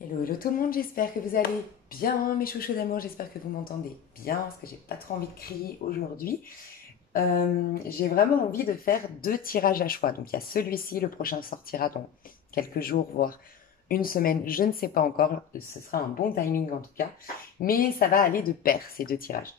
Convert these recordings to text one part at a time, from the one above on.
Hello, hello tout le monde, j'espère que vous allez bien, mes chouchous d'amour, j'espère que vous m'entendez bien, parce que j'ai pas trop envie de crier aujourd'hui. J'ai vraiment envie de faire deux tirages à choix. Donc il y a celui-ci, le prochain sortira dans quelques jours, voire une semaine, je ne sais pas encore, ce sera un bon timing en tout cas, mais ça va aller de pair ces deux tirages.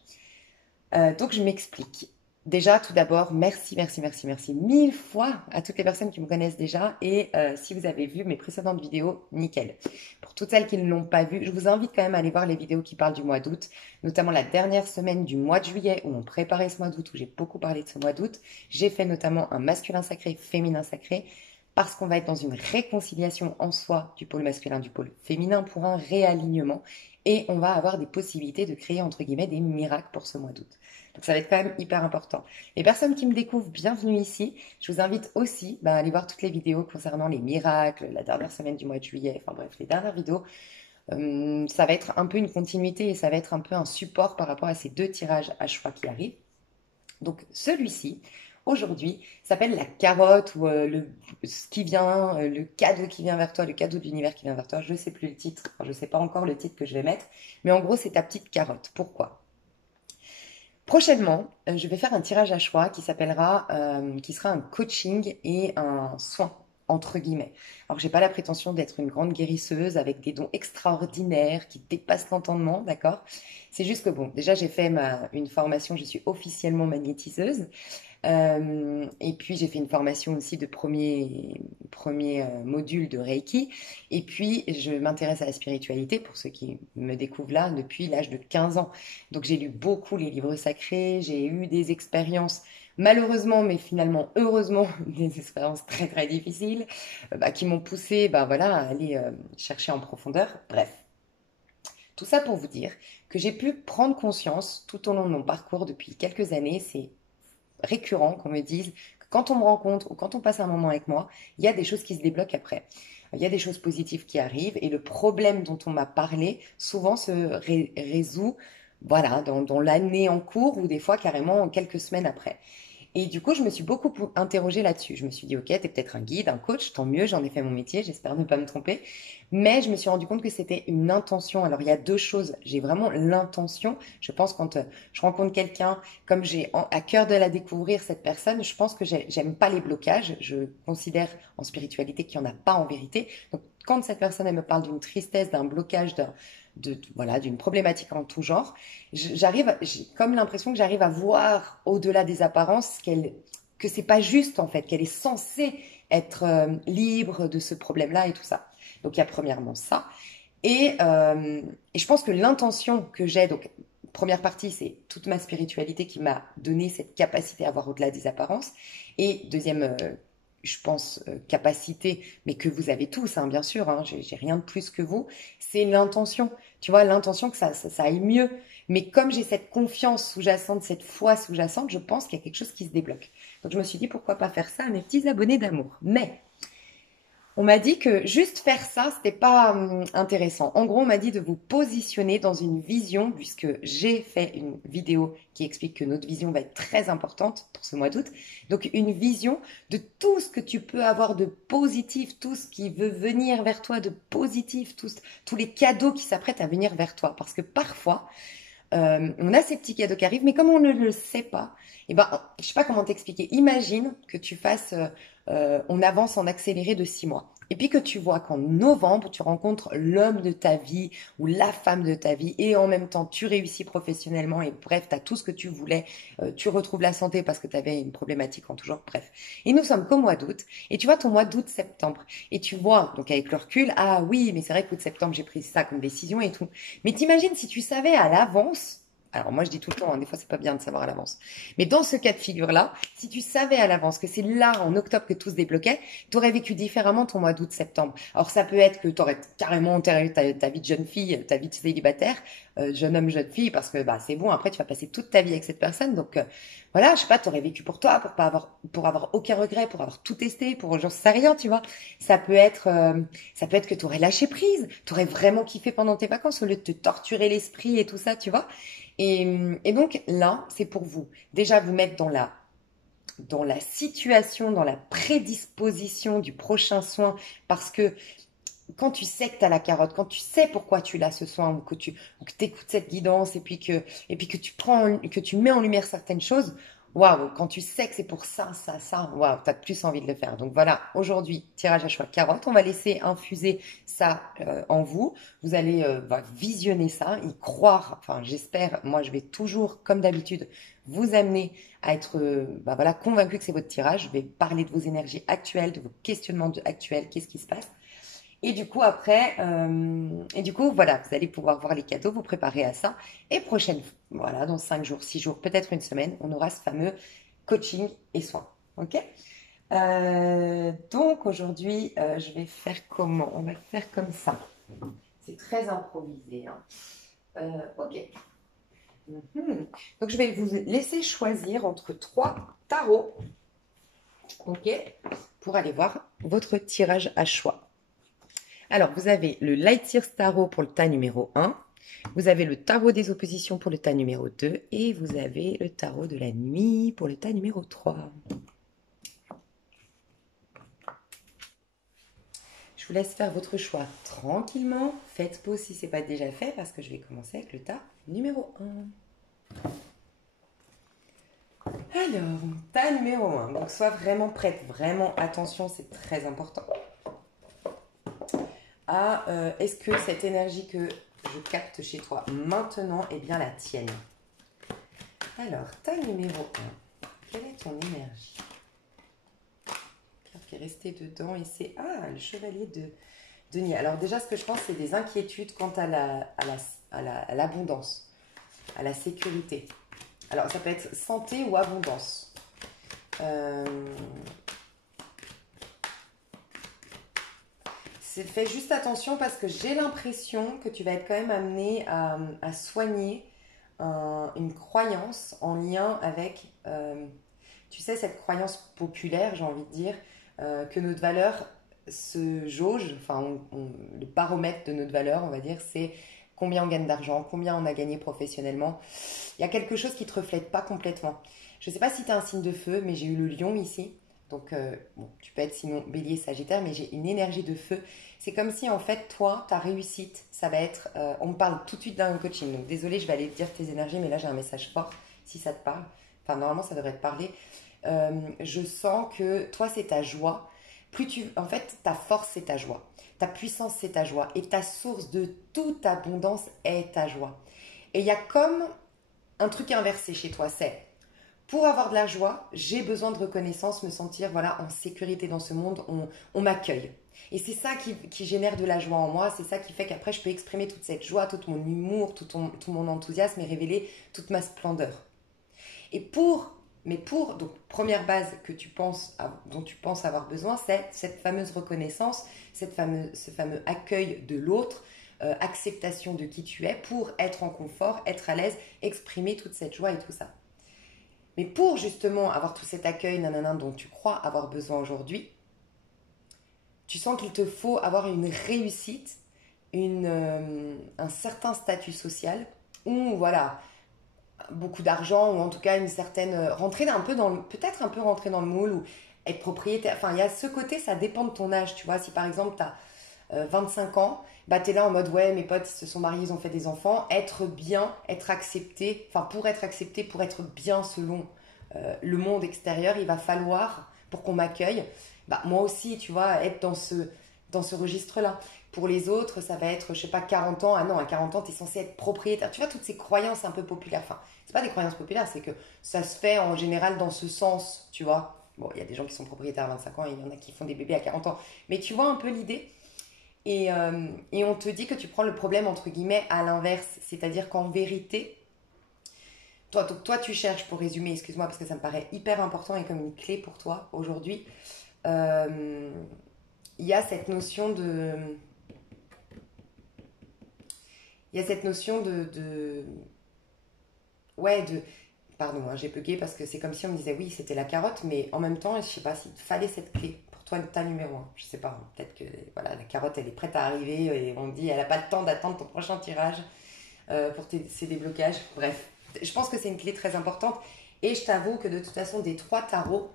Donc je m'explique. Déjà, tout d'abord, merci, merci, merci, merci mille fois à toutes les personnes qui me connaissent déjà. Et si vous avez vu mes précédentes vidéos, nickel. Pour toutes celles qui ne l'ont pas vu, je vous invite quand même à aller voir les vidéos qui parlent du mois d'août, notamment la dernière semaine du mois de juillet où on préparait ce mois d'août, où j'ai beaucoup parlé de ce mois d'août. J'ai fait notamment un masculin sacré, féminin sacré, parce qu'on va être dans une réconciliation en soi du pôle masculin, du pôle féminin pour un réalignement. Et on va avoir des possibilités de créer, entre guillemets, des miracles pour ce mois d'août. Donc ça va être quand même hyper important. Les personnes qui me découvrent, bienvenue ici. Je vous invite aussi à aller voir toutes les vidéos concernant les miracles, la dernière semaine du mois de juillet, enfin bref, les dernières vidéos. Ça va être un peu une continuité et ça va être un peu un support par rapport à ces deux tirages à choix qui arrivent. Donc celui-ci, aujourd'hui, s'appelle la carotte ou ce qui vient, le cadeau qui vient vers toi, le cadeau de l'univers qui vient vers toi. Je ne sais plus le titre, enfin, je ne sais pas encore le titre que je vais mettre, mais en gros c'est ta petite carotte. Pourquoi? Prochainement, je vais faire un tirage à choix qui sera un coaching et un soin, entre guillemets. Alors, j'ai pas la prétention d'être une grande guérisseuse avec des dons extraordinaires qui dépassent l'entendement, d'accord? C'est juste que bon, déjà j'ai fait une formation, je suis officiellement magnétiseuse. Et puis j'ai fait une formation aussi de premier module de Reiki. Et puis je m'intéresse à la spiritualité pour ceux qui me découvrent là depuis l'âge de 15 ans. Donc j'ai lu beaucoup les livres sacrés, j'ai eu des expériences malheureusement, mais finalement heureusement, des expériences très très difficiles qui m'ont poussé voilà, à aller chercher en profondeur. Bref, tout ça pour vous dire que j'ai pu prendre conscience tout au long de mon parcours depuis quelques années, c'est récurrent qu'on me dise que quand on me rencontre ou quand on passe un moment avec moi, il y a des choses qui se débloquent après. Il y a des choses positives qui arrivent et le problème dont on m'a parlé souvent se résout voilà, dans l'année en cours ou des fois carrément quelques semaines après. Et du coup, je me suis beaucoup interrogée là-dessus. Je me suis dit, ok, t'es peut-être un guide, un coach, tant mieux, j'en ai fait mon métier, j'espère ne pas me tromper. Mais je me suis rendu compte que c'était une intention. Alors, il y a deux choses. J'ai vraiment l'intention. Je pense quand je rencontre quelqu'un, comme j'ai à cœur de la découvrir, cette personne, je pense que j'aime pas les blocages. Je considère en spiritualité qu'il n'y en a pas en vérité. Donc, quand cette personne, elle me parle d'une tristesse, d'un blocage, voilà, d'une problématique en tout genre, j'ai comme l'impression que j'arrive à voir au-delà des apparences que c'est pas juste en fait, qu'elle est censée être libre de ce problème-là et tout ça. Donc il y a premièrement ça. Et je pense que l'intention que j'ai, donc première partie, c'est toute ma spiritualité qui m'a donné cette capacité à voir au-delà des apparences. Et deuxième, je pense, capacité, mais que vous avez tous, hein, bien sûr, hein, j'ai rien de plus que vous, c'est l'intention. Tu vois, l'intention que ça aille mieux. Mais comme j'ai cette confiance sous-jacente, cette foi sous-jacente, je pense qu'il y a quelque chose qui se débloque. Donc je me suis dit, pourquoi pas faire ça à mes petits abonnés d'amour. Mais on m'a dit que juste faire ça, c'était pas intéressant. En gros, on m'a dit de vous positionner dans une vision, puisque j'ai fait une vidéo qui explique que notre vision va être très importante pour ce mois d'août. Donc, une vision de tout ce que tu peux avoir de positif, tout ce qui veut venir vers toi de positif, tous les cadeaux qui s'apprêtent à venir vers toi. Parce que parfois, on a ces petits cadeaux qui arrivent, mais comme on ne le sait pas, je sais pas comment t'expliquer. Imagine que tu fasses, on avance en accéléré de 6 mois. Et puis que tu vois qu'en novembre, tu rencontres l'homme de ta vie ou la femme de ta vie et en même temps, tu réussis professionnellement et bref, tu as tout ce que tu voulais, tu retrouves la santé parce que tu avais une problématique en tout genre, bref. Et nous sommes qu'au mois d'août et tu vois ton mois d'août-septembre et tu vois, donc avec le recul, ah oui, mais c'est vrai qu'août septembre, j'ai pris ça comme décision et tout. Mais t'imagines si tu savais à l'avance, alors moi je dis tout le temps, hein, des fois c'est pas bien de savoir à l'avance, mais dans ce cas de figure-là, si tu savais à l'avance que c'est là en octobre que tout se débloquait, tu aurais vécu différemment ton mois d'août-septembre. Alors ça peut être que tu aurais carrément ta vie de jeune fille, ta vie de célibataire, jeune homme, jeune fille, parce que c'est bon, après tu vas passer toute ta vie avec cette personne, donc voilà, je sais pas, tu aurais vécu pour toi, pour avoir aucun regret, pour avoir tout testé, pour j'en sais rien, tu vois. Ça peut être, euh, ça peut être que tu aurais lâché prise, tu aurais vraiment kiffé pendant tes vacances au lieu de te torturer l'esprit et tout ça, tu vois. Et donc là, c'est pour vous. Déjà, vous mettre dans la situation, dans la prédisposition du prochain soin, parce que quand tu sais que tu as la carotte, quand tu sais pourquoi tu l'as ce soin, ou que tu écoutes cette guidance et puis que que tu mets en lumière certaines choses, waouh, quand tu sais que c'est pour ça, ça, waouh, tu as plus envie de le faire. Donc voilà, aujourd'hui, tirage à choix carotte. On va laisser infuser ça en vous. Vous allez visionner ça, y croire. Enfin, j'espère, moi, je vais toujours, comme d'habitude, vous amener à être voilà, convaincu que c'est votre tirage. Je vais parler de vos énergies actuelles, de vos questionnements actuels, qu'est-ce qui se passe. Et du coup, après, voilà, vous allez pouvoir voir les cadeaux, vous préparer à ça. Et prochaine, voilà, dans 5 jours, 6 jours, peut-être une semaine, on aura ce fameux coaching et soins. Ok? Donc aujourd'hui, je vais faire comment? On va faire comme ça. C'est très improvisé, hein. Ok. Mhm. Donc je vais vous laisser choisir entre 3 tarots, ok, pour aller voir votre tirage à choix. Alors, vous avez le Light Years Tarot pour le tas numéro 1, vous avez le tarot des oppositions pour le tas numéro 2 et vous avez le tarot de la nuit pour le tas numéro 3. Je vous laisse faire votre choix tranquillement. Faites pause si ce n'est pas déjà fait parce que je vais commencer avec le tas numéro 1. Alors, tas numéro 1. Donc, sois vraiment prête. Vraiment, attention, c'est très important. Est-ce que cette énergie que je capte chez toi maintenant est bien la tienne? Alors, tas numéro 1. Quelle est ton énergie? Qui est resté dedans et c'est le chevalier de denier. Alors déjà, ce que je pense, c'est des inquiétudes quant à l'abondance, à la sécurité. Alors, ça peut être santé ou abondance. Fais juste attention parce que j'ai l'impression que tu vas être quand même amené à soigner une croyance en lien avec, tu sais, cette croyance populaire, j'ai envie de dire, que notre valeur se jauge, enfin, le baromètre de notre valeur, on va dire, c'est combien on gagne d'argent, combien on a gagné professionnellement. Il y a quelque chose qui ne te reflète pas complètement. Je ne sais pas si tu as un signe de feu, mais j'ai eu le lion ici. Donc, bon, tu peux être sinon bélier, sagittaire, mais j'ai une énergie de feu. C'est comme si, en fait, toi, ta réussite, ça va être... on me parle tout de suite d'un coaching. Donc, désolé, je vais aller te dire tes énergies, mais là, j'ai un message fort, si ça te parle. Enfin, normalement, ça devrait te parler. Je sens que toi, c'est ta joie. En fait, ta force, c'est ta joie. Ta puissance, c'est ta joie. Et ta source de toute abondance est ta joie. Et il y a comme un truc inversé chez toi, c'est... Pour avoir de la joie, j'ai besoin de reconnaissance, me sentir voilà, en sécurité dans ce monde, on m'accueille. Et c'est ça qui génère de la joie en moi, c'est ça qui fait qu'après je peux exprimer toute cette joie, tout mon humour, tout mon enthousiasme et révéler toute ma splendeur. Donc première base dont tu penses avoir besoin, c'est cette fameuse reconnaissance, ce fameux accueil de l'autre, acceptation de qui tu es pour être en confort, être à l'aise, exprimer toute cette joie et tout ça. Mais pour justement avoir tout cet accueil dont tu crois avoir besoin aujourd'hui, tu sens qu'il te faut avoir une réussite, un certain statut social, ou voilà, beaucoup d'argent, ou en tout cas une certaine... peut-être un peu rentrer dans le moule, ou être propriétaire. Enfin, il y a ce côté, ça dépend de ton âge, tu vois. Si par exemple, tu as 25 ans, bah t'es là en mode ouais, mes potes ils se sont mariés, ils ont fait des enfants, être bien, être accepté, enfin pour être accepté, pour être bien selon le monde extérieur, il va falloir, pour qu'on m'accueille, bah moi aussi, tu vois, être dans ce registre-là. Pour les autres, ça va être, je sais pas, 40 ans, ah non, à 40 ans, t'es censé être propriétaire. Tu vois, toutes ces croyances un peu populaires, enfin, c'est pas des croyances populaires, c'est que ça se fait en général dans ce sens, tu vois. Bon, il y a des gens qui sont propriétaires à 25 ans, et il y en a qui font des bébés à 40 ans. Mais tu vois un peu l'idée. Et on te dit que tu prends le problème entre guillemets à l'inverse, c'est-à-dire qu'en vérité, toi tu cherches, pour résumer, excuse-moi parce que ça me paraît hyper important et comme une clé pour toi aujourd'hui, euh, il y a cette notion de... Il y a cette notion ouais, pardon, hein, j'ai bugué parce que c'est comme si on me disait oui, c'était la carotte, mais en même temps, je sais pas s'il fallait cette clé pour toi, ta numéro 1. Je sais pas, hein, peut-être que voilà, la carotte, elle est prête à arriver et on me dit, elle n'a pas le temps d'attendre ton prochain tirage pour ces déblocages. Bref, je pense que c'est une clé très importante et je t'avoue que de toute façon, des 3 tarots,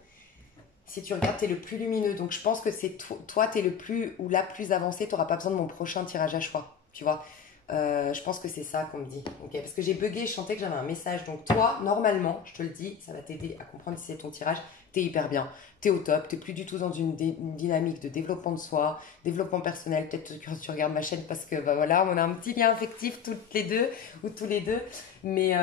Si tu regardes, tu es le plus lumineux. Donc, je pense que c'est toi, tu es le plus ou la plus avancée. Tu n'auras pas besoin de mon prochain tirage à choix. Tu vois. Je pense que c'est ça qu'on me dit. Ok. Parce que j'ai bugué, je sentais que j'avais un message. Donc, toi, normalement, je te le dis, ça va t'aider à comprendre si c'est ton tirage. Tu es hyper bien. Tu es au top. Tu n'es plus du tout dans une dynamique de développement de soi, développement personnel. Peut-être que tu regardes ma chaîne parce que bah, voilà, on a un petit lien affectif toutes les deux ou tous les deux. Mais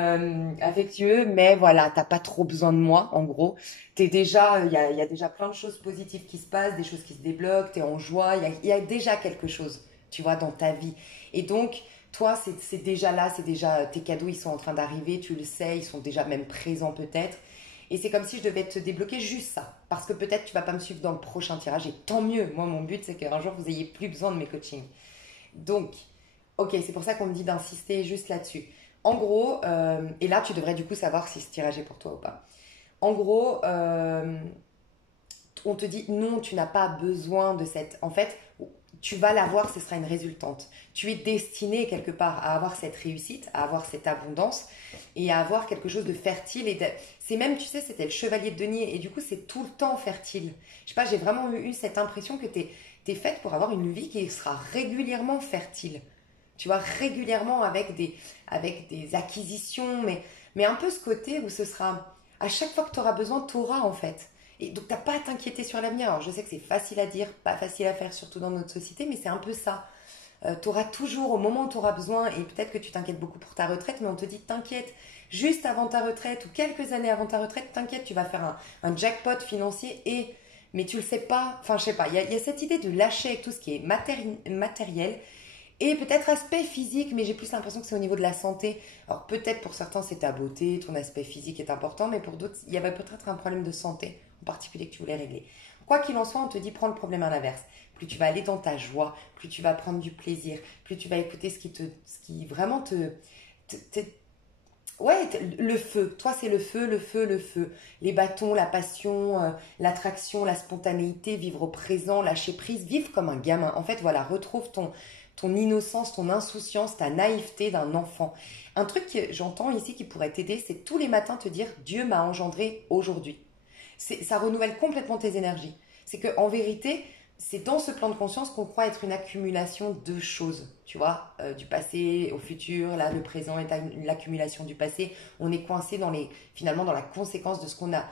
affectueux. Mais voilà, tu n'as pas trop besoin de moi, en gros. T'es déjà, il y a déjà plein de choses positives qui se passent, des choses qui se débloquent, tu es en joie, il y a déjà quelque chose, tu vois, dans ta vie. Et donc, toi, c'est déjà là, c'est déjà, tes cadeaux, ils sont en train d'arriver, tu le sais, ils sont déjà même présents peut-être. Et c'est comme si je devais te débloquer juste ça. Parce que peut-être tu vas pas me suivre dans le prochain tirage, et tant mieux. Moi, mon but, c'est qu'un jour, vous ayez plus besoin de mes coachings. Donc, ok, c'est pour ça qu'on me dit d'insister juste là-dessus. En gros, et là, tu devrais du coup savoir si ce tirage est pour toi ou pas. En gros, on te dit non, tu n'as pas besoin de cette. En fait, tu vas l'avoir, ce sera une résultante. Tu es destiné quelque part à avoir cette réussite, à avoir cette abondance et à avoir quelque chose de fertile. C'est même, tu sais, c'était le chevalier de denier et du coup, c'est tout le temps fertile. Je sais pas, j'ai vraiment eu cette impression que tu es faite pour avoir une vie qui sera régulièrement fertile. Tu vois, régulièrement avec des acquisitions, mais un peu ce côté où ce sera. À chaque fois que tu auras besoin, tu auras en fait. Et donc, tu n'as pas à t'inquiéter sur l'avenir. Alors, je sais que c'est facile à dire, pas facile à faire, surtout dans notre société, mais c'est un peu ça. Tu auras toujours, au moment où tu auras besoin, et peut-être que tu t'inquiètes beaucoup pour ta retraite, mais on te dit t'inquiète, juste avant ta retraite ou quelques années avant ta retraite, t'inquiète, tu vas faire un jackpot financier mais tu le sais pas, enfin je sais pas, il y a cette idée de lâcher avec tout ce qui est matériel et peut-être aspect physique, mais j'ai plus l'impression que c'est au niveau de la santé. Alors peut-être pour certains c'est ta beauté, ton aspect physique est important, mais pour d'autres il y avait peut-être un problème de santé en particulier que tu voulais régler. Quoi qu'il en soit, on te dit prends le problème à l'inverse. Plus tu vas aller dans ta joie, plus tu vas prendre du plaisir, plus tu vas écouter ce qui vraiment ouais, le feu. Toi, c'est le feu, le feu, le feu. Les bâtons, la passion, l'attraction, la spontanéité, vivre au présent, lâcher prise, vivre comme un gamin. En fait, voilà, retrouve ton innocence, ton insouciance, ta naïveté d'un enfant. Un truc que j'entends ici qui pourrait t'aider, c'est tous les matins te dire Dieu m'a engendré aujourd'hui. Ça renouvelle complètement tes énergies. C'est qu'en vérité, c'est dans ce plan de conscience qu'on croit être une accumulation de choses, tu vois, du passé au futur, là le présent est l'accumulation du passé. On est coincé finalement dans la conséquence de ce qu'on a,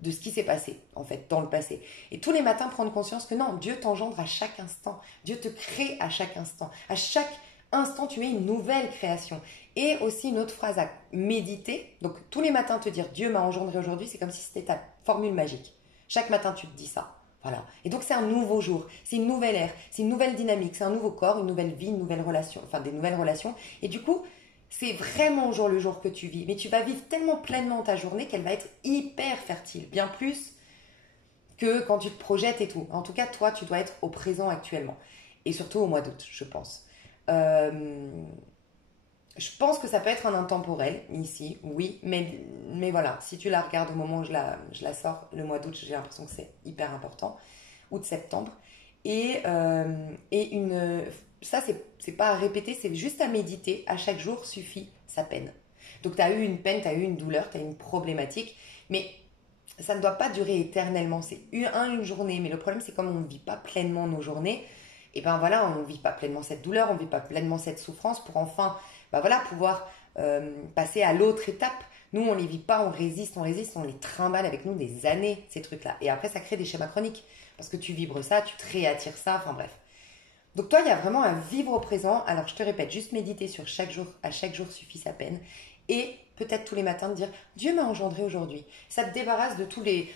de ce qui s'est passé en fait dans le passé. Et tous les matins prendre conscience que non, Dieu t'engendre à chaque instant, Dieu te crée à chaque instant, à chaque instant tu es une nouvelle création. Et aussi une autre phrase à méditer. Donc tous les matins te dire Dieu m'a engendré aujourd'hui, c'est comme si c'était ta formule magique. Chaque matin tu te dis ça. Voilà. Et donc c'est un nouveau jour, c'est une nouvelle ère, c'est une nouvelle dynamique, c'est un nouveau corps, une nouvelle vie, une nouvelle relation, enfin des nouvelles relations. Et du coup, c'est vraiment au jour le jour que tu vis. Mais tu vas vivre tellement pleinement ta journée qu'elle va être hyper fertile, bien plus que quand tu te projettes et tout. En tout cas, toi, tu dois être au présent actuellement. Et surtout au mois d'août, je pense. Euh, je pense que ça peut être un intemporel ici, oui, mais voilà, si tu la regardes au moment où je la sors, le mois d'août, j'ai l'impression que c'est hyper important, août-septembre, et ça c'est pas à répéter, c'est juste à méditer, à chaque jour suffit sa peine. Donc tu as eu une peine, tu as eu une douleur, tu as eu une problématique, mais ça ne doit pas durer éternellement, c'est une journée, mais le problème c'est comme on ne vit pas pleinement nos journées, et ben voilà, on ne vit pas pleinement cette douleur, on ne vit pas pleinement cette souffrance pour enfin bah voilà, pouvoir passer à l'autre étape. Nous, on ne les vit pas, on résiste, on les trimballe avec nous des années, ces trucs-là. Et après, ça crée des schémas chroniques. Parce que tu vibres ça, tu te réattires ça, enfin bref. Donc toi, il y a vraiment un vivre au présent. Alors, je te répète, juste méditer sur chaque jour, à chaque jour suffit sa peine. Et peut-être tous les matins de dire, Dieu m'a engendré aujourd'hui. Ça te débarrasse de toutes les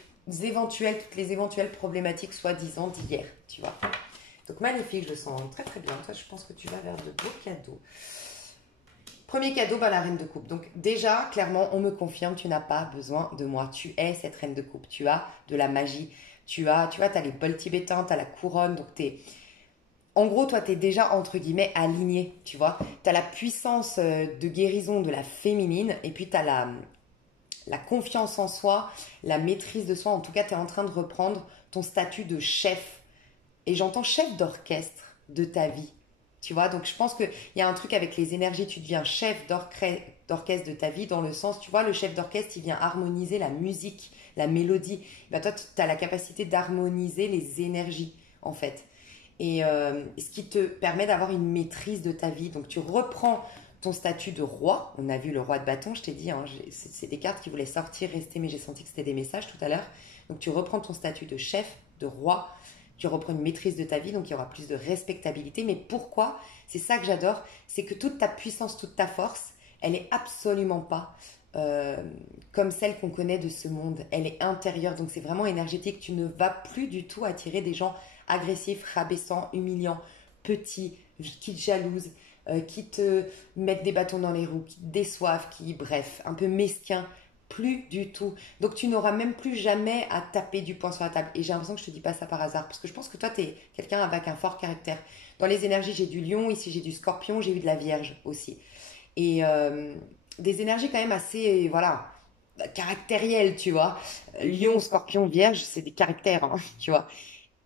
éventuelles problématiques soi-disant d'hier, tu vois. Donc magnifique, je le sens très très bien. Toi, je pense que tu vas vers de beaux cadeaux. Premier cadeau, la reine de coupe. Donc déjà, clairement, on me confirme, tu n'as pas besoin de moi. Tu es cette reine de coupe. Tu as de la magie. Tu as les bols tibétains, tu as la couronne. Donc en gros, toi, tu es déjà, entre guillemets, aligné, tu vois. Tu as la puissance de guérison de la féminine. Et puis, tu as la confiance en soi, la maîtrise de soi. En tout cas, tu es en train de reprendre ton statut de chef. Et j'entends chef d'orchestre de ta vie. Tu vois, donc je pense qu'il y a un truc avec les énergies, tu deviens chef d'orchestre de ta vie dans le sens, tu vois, le chef d'orchestre, il vient harmoniser la musique, la mélodie. Ben toi, tu as la capacité d'harmoniser les énergies, en fait. Et ce qui te permet d'avoir une maîtrise de ta vie. Donc tu reprends ton statut de roi. On a vu le roi de bâton, je t'ai dit, hein, c'est des cartes qui voulaient sortir, rester, mais j'ai senti que c'était des messages tout à l'heure. Donc tu reprends ton statut de chef, de roi, tu reprends une maîtrise de ta vie, donc il y aura plus de respectabilité. Mais pourquoi? C'est ça que j'adore, c'est que toute ta puissance, toute ta force, elle est absolument pas euh, comme celle qu'on connaît de ce monde. Elle est intérieure, donc c'est vraiment énergétique. Tu ne vas plus du tout attirer des gens agressifs, rabaissants, humiliants, petits, qui te jalousent, qui te mettent des bâtons dans les roues, qui te déçoivent, qui, bref, un peu mesquins. Plus du tout. Donc tu n'auras même plus jamais à taper du poing sur la table. Et j'ai l'impression que je te dis pas ça par hasard, parce que je pense que toi, tu es quelqu'un avec un fort caractère. Dans les énergies, j'ai du lion, ici j'ai du scorpion, j'ai eu de la vierge aussi. Et des énergies quand même assez, voilà, caractérielles, tu vois. Lion, scorpion, vierge, c'est des caractères, hein, tu vois.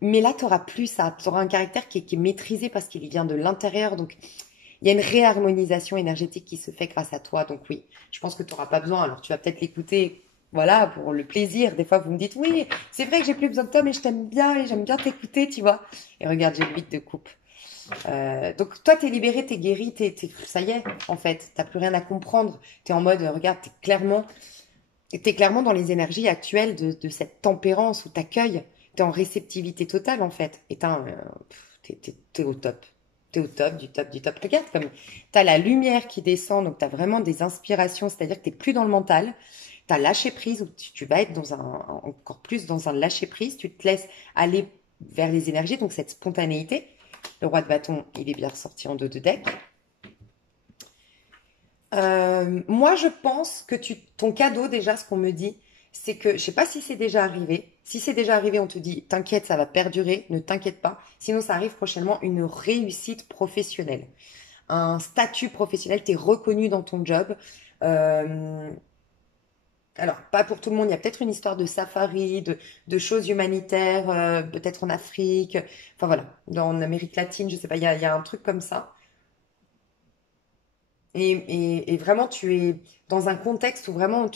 Mais là, tu auras plus ça. Tu auras un caractère qui est maîtrisé parce qu'il vient de l'intérieur. Donc, il y a une réharmonisation énergétique qui se fait grâce à toi. Donc oui, je pense que tu n'auras pas besoin. Alors tu vas peut-être l'écouter, voilà, pour le plaisir. Des fois, vous me dites, oui, c'est vrai que j'ai plus besoin de toi, mais je t'aime bien et j'aime bien t'écouter, tu vois. Et regarde, j'ai le 8 de coupe. Donc toi, t'es libéré, t'es guéri, ça y est, en fait. T'as plus rien à comprendre. T'es en mode, regarde, t'es clairement dans les énergies actuelles de cette tempérance où t'accueilles. T'es en réceptivité totale, en fait. Et t'es au top. T'es au top, du top, du top. Regarde comme t'as la lumière qui descend, donc t'as vraiment des inspirations, c'est-à-dire que t'es plus dans le mental. T'as lâché prise, ou tu vas être encore plus dans un lâcher prise. Tu te laisses aller vers les énergies, donc cette spontanéité. Le roi de bâton, il est bien ressorti en dos de deck. Moi, je pense que ton cadeau, déjà, ce qu'on me dit, c'est que, je sais pas si c'est déjà arrivé. Si c'est déjà arrivé, on te dit, t'inquiète, ça va perdurer, ne t'inquiète pas. Sinon, ça arrive prochainement, une réussite professionnelle. Un statut professionnel, t'es reconnu dans ton job. Euh, alors, pas pour tout le monde, il y a peut-être une histoire de safari, de choses humanitaires, peut-être en Afrique, enfin voilà, en Amérique latine, je sais pas, il y a un truc comme ça. Et vraiment, tu es dans un contexte où vraiment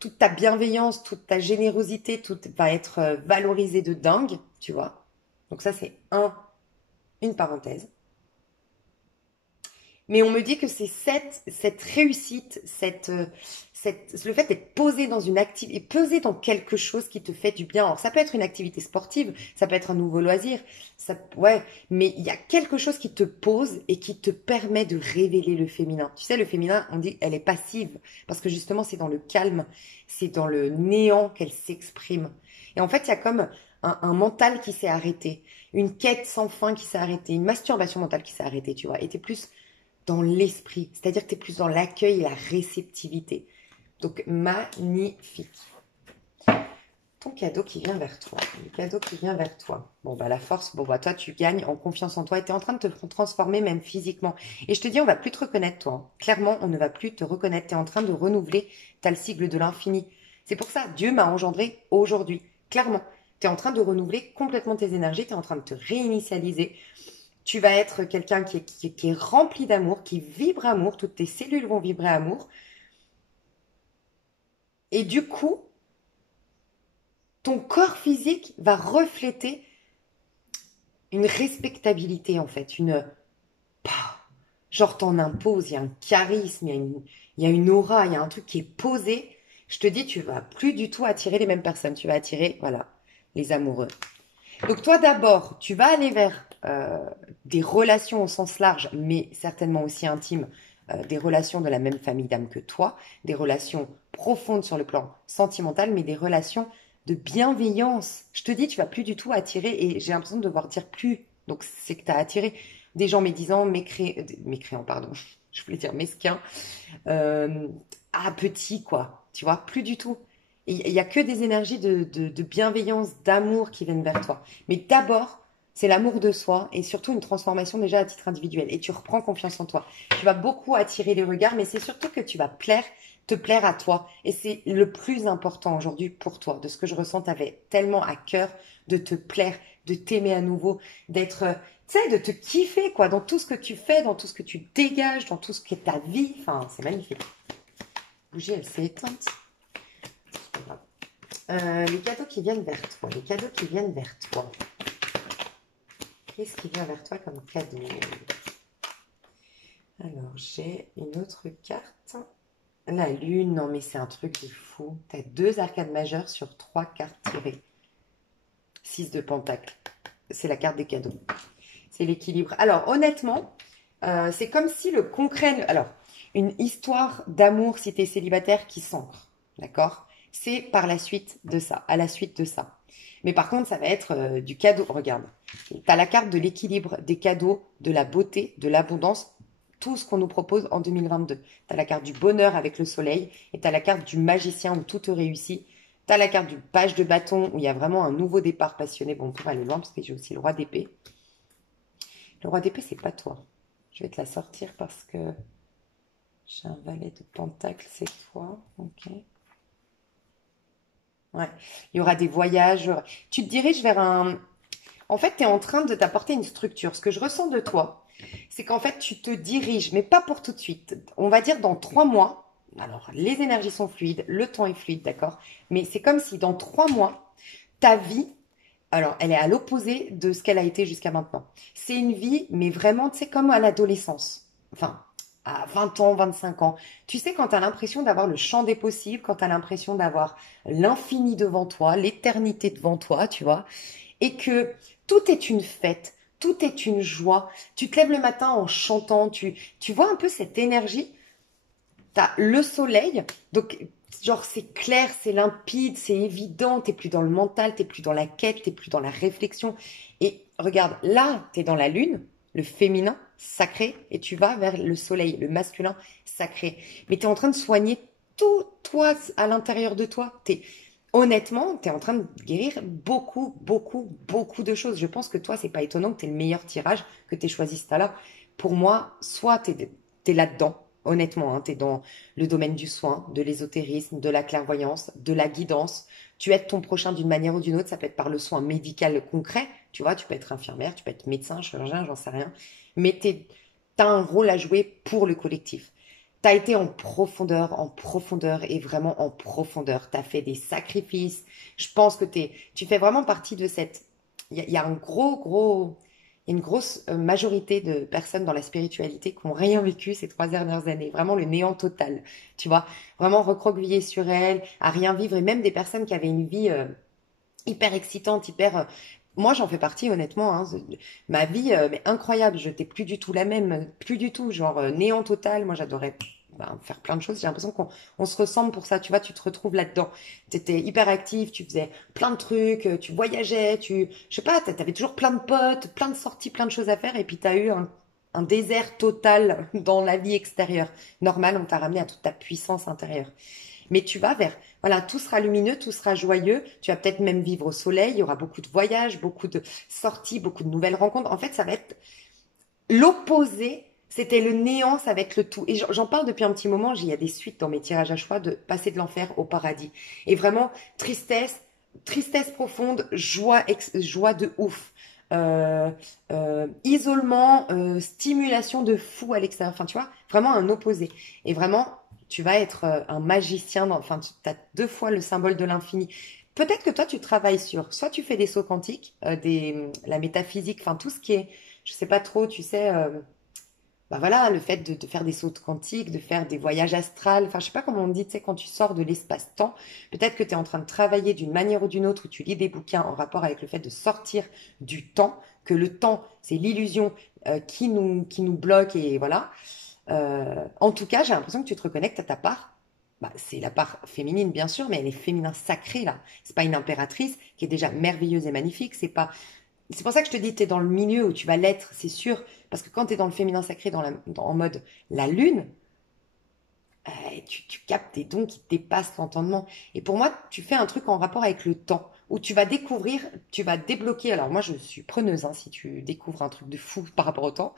toute ta bienveillance, toute ta générosité, tout va être valorisé de dingue, tu vois. Donc ça, c'est une parenthèse. Mais on me dit que c'est cette réussite, le fait d'être posé dans une activité, posé dans quelque chose qui te fait du bien. Alors, ça peut être une activité sportive, ça peut être un nouveau loisir, ouais, mais il y a quelque chose qui te pose et qui te permet de révéler le féminin. Tu sais, le féminin, on dit, elle est passive, parce que justement, c'est dans le calme, c'est dans le néant qu'elle s'exprime. Et en fait, il y a comme un mental qui s'est arrêté, une quête sans fin qui s'est arrêtée, une masturbation mentale qui s'est arrêtée, tu vois. Et t'es plus dans l'esprit, c'est-à-dire que tu es plus dans l'accueil et la réceptivité. Donc, magnifique. Ton cadeau qui vient vers toi. Le cadeau qui vient vers toi. Bon, bah, la force, bon, bah, toi, tu gagnes en confiance en toi et tu es en train de te transformer même physiquement. Et je te dis, on va plus te reconnaître, toi, hein. Clairement, on ne va plus te reconnaître. Tu es en train de renouveler. Tu as le cycle de l'infini. C'est pour ça, Dieu m'a engendré aujourd'hui. Clairement. Tu es en train de renouveler complètement tes énergies. Tu es en train de te réinitialiser. Tu vas être quelqu'un qui est rempli d'amour, qui vibre amour. Toutes tes cellules vont vibrer amour. Et du coup, ton corps physique va refléter une respectabilité, en fait. Genre, t'en imposes, il y a un charisme, il y a une aura, il y a un truc qui est posé. Je te dis, tu vas plus du tout attirer les mêmes personnes. Tu vas attirer, voilà, les amoureux. Donc toi d'abord, tu vas aller vers des relations au sens large, mais certainement aussi intimes, des relations de la même famille d'âme que toi, des relations profondes sur le plan sentimental, mais des relations de bienveillance. Je te dis, tu vas plus du tout attirer, et j'ai l'impression de devoir dire plus. Donc c'est que tu as attiré des gens médisants, mécréants, pardon, je voulais dire mesquins, euh, petits, quoi. Tu vois, plus du tout. Il n'y a que des énergies de bienveillance, d'amour qui viennent vers toi. Mais d'abord, c'est l'amour de soi et surtout une transformation déjà à titre individuel. Et tu reprends confiance en toi. Tu vas beaucoup attirer les regards, mais c'est surtout que tu vas te plaire à toi. Et c'est le plus important aujourd'hui pour toi. De ce que je ressens, tu avais tellement à cœur de te plaire, de t'aimer à nouveau, d'être, tu sais, de te kiffer, quoi, dans tout ce que tu fais, dans tout ce que tu dégages, dans tout ce qui est ta vie. Enfin, c'est magnifique. La bougie, elle s'est éteinte. Les cadeaux qui viennent vers toi, les cadeaux qui viennent vers toi. Qu'est-ce qui vient vers toi comme cadeau? Alors, j'ai une autre carte. La lune, non mais c'est un truc de fou. Tu as 2 arcades majeures sur 3 cartes tirées. 6 de pentacle. C'est la carte des cadeaux. C'est l'équilibre. Alors, honnêtement, c'est comme si le concret... Alors, une histoire d'amour, si tu es célibataire, qui s'ancre. D'accord? C'est par la suite de ça, à la suite de ça. Mais par contre, ça va être du cadeau. Regarde, tu as la carte de l'équilibre, des cadeaux, de la beauté, de l'abondance, tout ce qu'on nous propose en 2022. Tu as la carte du bonheur avec le soleil et tu as la carte du magicien où tout te réussit. Tu as la carte du page de bâton où il y a vraiment un nouveau départ passionné. Bon, on peut aller loin parce que j'ai aussi le roi d'épée. Le roi d'épée, c'est pas toi. Je vais te la sortir parce que j'ai un valet de pentacle, c'est toi. Ok. Ouais. Il y aura des voyages. Tu te diriges vers un... En fait, tu es en train de t'apporter une structure. Ce que je ressens de toi, c'est qu'en fait, tu te diriges, mais pas pour tout de suite. On va dire dans 3 mois. Alors, les énergies sont fluides, le temps est fluide, d'accord? Mais c'est comme si dans 3 mois, ta vie, alors, elle est à l'opposé de ce qu'elle a été jusqu'à maintenant. C'est une vie, mais vraiment, tu sais, comme à l'adolescence. Enfin, à 20 ans, 25 ans. Tu sais, quand tu as l'impression d'avoir le champ des possibles, quand tu as l'impression d'avoir l'infini devant toi, l'éternité devant toi, tu vois, et que tout est une fête, tout est une joie. Tu te lèves le matin en chantant, tu vois un peu cette énergie. T'as le soleil, donc genre c'est clair, c'est limpide, c'est évident, t'es plus dans le mental, t'es plus dans la quête, t'es plus dans la réflexion. Et regarde, là, t'es dans la lune, le féminin sacré, et tu vas vers le soleil, le masculin sacré. Mais t'es en train de soigner tout toi à l'intérieur de toi. Honnêtement, t'es en train de guérir beaucoup, beaucoup, beaucoup de choses. Je pense que toi, c'est pas étonnant que t'aies le meilleur tirage, que t'aies choisi ce tas-là. Pour moi, soit t'es là-dedans. Honnêtement, hein, tu es dans le domaine du soin, de l'ésotérisme, de la clairvoyance, de la guidance. Tu aides ton prochain d'une manière ou d'une autre. Ça peut être par le soin médical concret. Tu vois, tu peux être infirmière, tu peux être médecin, chirurgien, j'en sais rien. Mais tu as un rôle à jouer pour le collectif. Tu as été en profondeur et vraiment en profondeur. Tu as fait des sacrifices. Je pense que tu fais vraiment partie de cette... Il y a un gros une grosse majorité de personnes dans la spiritualité qui n'ont rien vécu ces 3 dernières années. Vraiment le néant total, tu vois. Vraiment recroquevillées sur elles, à rien vivre. Et même des personnes qui avaient une vie hyper excitante, hyper... Moi, j'en fais partie, honnêtement. Hein. Ma vie, mais incroyable. Je n'étais plus du tout la même. Plus du tout. Genre néant total. Moi, j'adorais faire plein de choses. J'ai l'impression qu'on se ressemble pour ça. Tu vois, tu te retrouves là-dedans. Tu étais hyper active. Tu faisais plein de trucs. Tu voyageais. Je sais pas, tu avais toujours plein de potes, plein de sorties, plein de choses à faire. Et puis, tu as eu un désert total dans la vie extérieure. Normal, on t'a ramené à toute ta puissance intérieure. Mais tu vas vers, voilà, tout sera lumineux, tout sera joyeux. Tu vas peut-être même vivre au soleil. Il y aura beaucoup de voyages, beaucoup de sorties, beaucoup de nouvelles rencontres. En fait, ça va être l'opposé. C'était le néant, ça va être le tout. Et j'en parle depuis un petit moment. Il y a des suites dans mes tirages à choix de passer de l'enfer au paradis. Et vraiment, tristesse profonde, joie de ouf. Isolement, stimulation de fou à l'extérieur. Enfin, tu vois, vraiment un opposé. Et vraiment, tu vas être un magicien. Enfin, tu as 2 fois le symbole de l'infini. Peut-être que toi, tu travailles sur, soit tu fais des sauts quantiques, la métaphysique, enfin tout ce qui est, je sais pas trop, tu sais, bah voilà, le fait de faire des sauts quantiques, de faire des voyages astrales, enfin je sais pas comment on dit, tu sais, quand tu sors de l'espace-temps, peut-être que tu es en train de travailler d'une manière ou d'une autre, où tu lis des bouquins en rapport avec le fait de sortir du temps, que le temps, c'est l'illusion qui nous bloque et voilà. En tout cas, j'ai l'impression que tu te reconnectes à ta part. Bah, c'est la part féminine, bien sûr, mais elle est féminin sacré, là. C'est pas une impératrice qui est déjà merveilleuse et magnifique. C'est pour ça que je te dis, tu es dans le milieu où tu vas l'être, c'est sûr. Parce que quand tu es dans le féminin sacré, en mode la lune, tu captes des dons qui dépassent l'entendement. Et pour moi, tu fais un truc en rapport avec le temps, où tu vas découvrir, tu vas débloquer. Alors moi, je suis preneuse hein, si tu découvres un truc de fou par rapport au temps.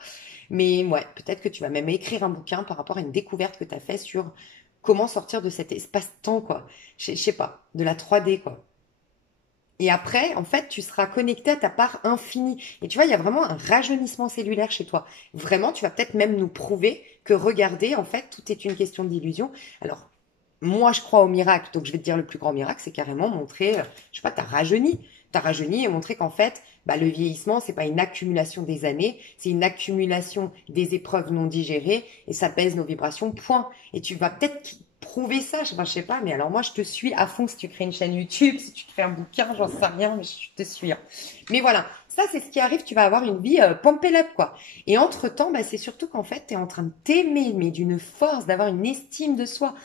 Mais ouais, peut-être que tu vas même écrire un bouquin par rapport à une découverte que tu as fait sur comment sortir de cet espace-temps, quoi. Je sais pas, de la 3D, quoi. Et après, en fait, tu seras connecté à ta part infinie. Et tu vois, il y a vraiment un rajeunissement cellulaire chez toi. Vraiment, tu vas peut-être même nous prouver que regarder, en fait, tout est une question d'illusion. Alors, moi, je crois au miracle, donc je vais te dire le plus grand miracle, c'est carrément montrer, je sais pas, t'as rajeuni. T'as rajeuni et montrer qu'en fait, bah, le vieillissement, c'est pas une accumulation des années, c'est une accumulation des épreuves non digérées et ça pèse nos vibrations, point. Et tu vas peut-être prouver ça, je sais pas, mais alors moi, je te suis à fond si tu crées une chaîne YouTube, si tu crées un bouquin, j'en sais rien, mais je te suis, hein. Mais voilà, ça, c'est ce qui arrive, tu vas avoir une vie pump it up, quoi. Et entre-temps, bah, c'est surtout qu'en fait, tu es en train de t'aimer, mais d'une force, d'avoir une estime de soi.